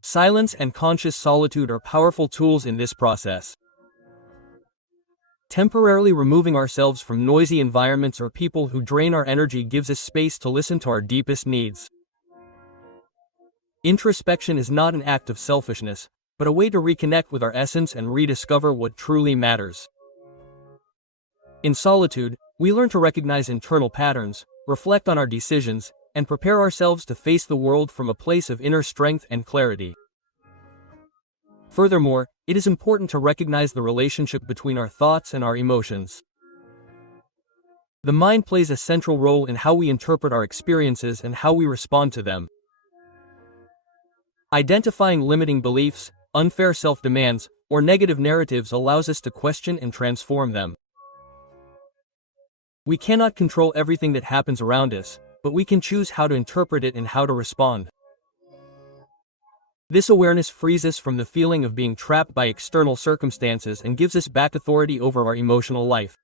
Silence and conscious solitude are powerful tools in this process. Temporarily removing ourselves from noisy environments or people who drain our energy gives us space to listen to our deepest needs. Introspection is not an act of selfishness, but a way to reconnect with our essence and rediscover what truly matters. In solitude, we learn to recognize internal patterns, reflect on our decisions, and prepare ourselves to face the world from a place of inner strength and clarity. Furthermore, it is important to recognize the relationship between our thoughts and our emotions. The mind plays a central role in how we interpret our experiences and how we respond to them. Identifying limiting beliefs, unfair self-demands, or negative narratives allows us to question and transform them. We cannot control everything that happens around us, but we can choose how to interpret it and how to respond. This awareness frees us from the feeling of being trapped by external circumstances and gives us back authority over our emotional life.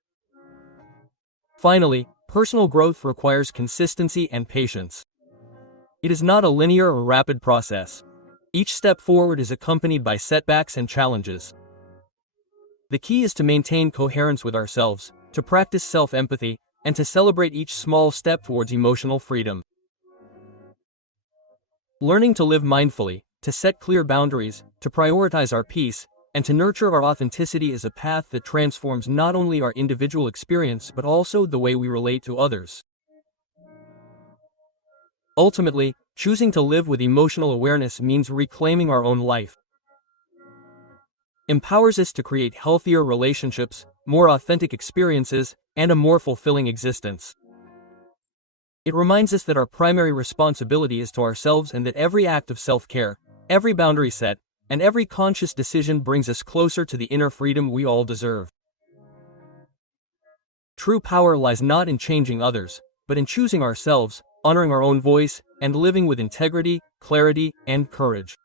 Finally, personal growth requires consistency and patience. It is not a linear or rapid process. Each step forward is accompanied by setbacks and challenges. The key is to maintain coherence with ourselves, to practice self-empathy, and to celebrate each small step towards emotional freedom. Learning to live mindfully, to set clear boundaries, to prioritize our peace, and to nurture our authenticity is a path that transforms not only our individual experience but also the way we relate to others. Ultimately, choosing to live with emotional awareness means reclaiming our own life. Empowers us to create healthier relationships, more authentic experiences, and a more fulfilling existence. It reminds us that our primary responsibility is to ourselves and that every act of self-care, every boundary set, and every conscious decision brings us closer to the inner freedom we all deserve. True power lies not in changing others, but in choosing ourselves, honoring our own voice, and living with integrity, clarity, and courage.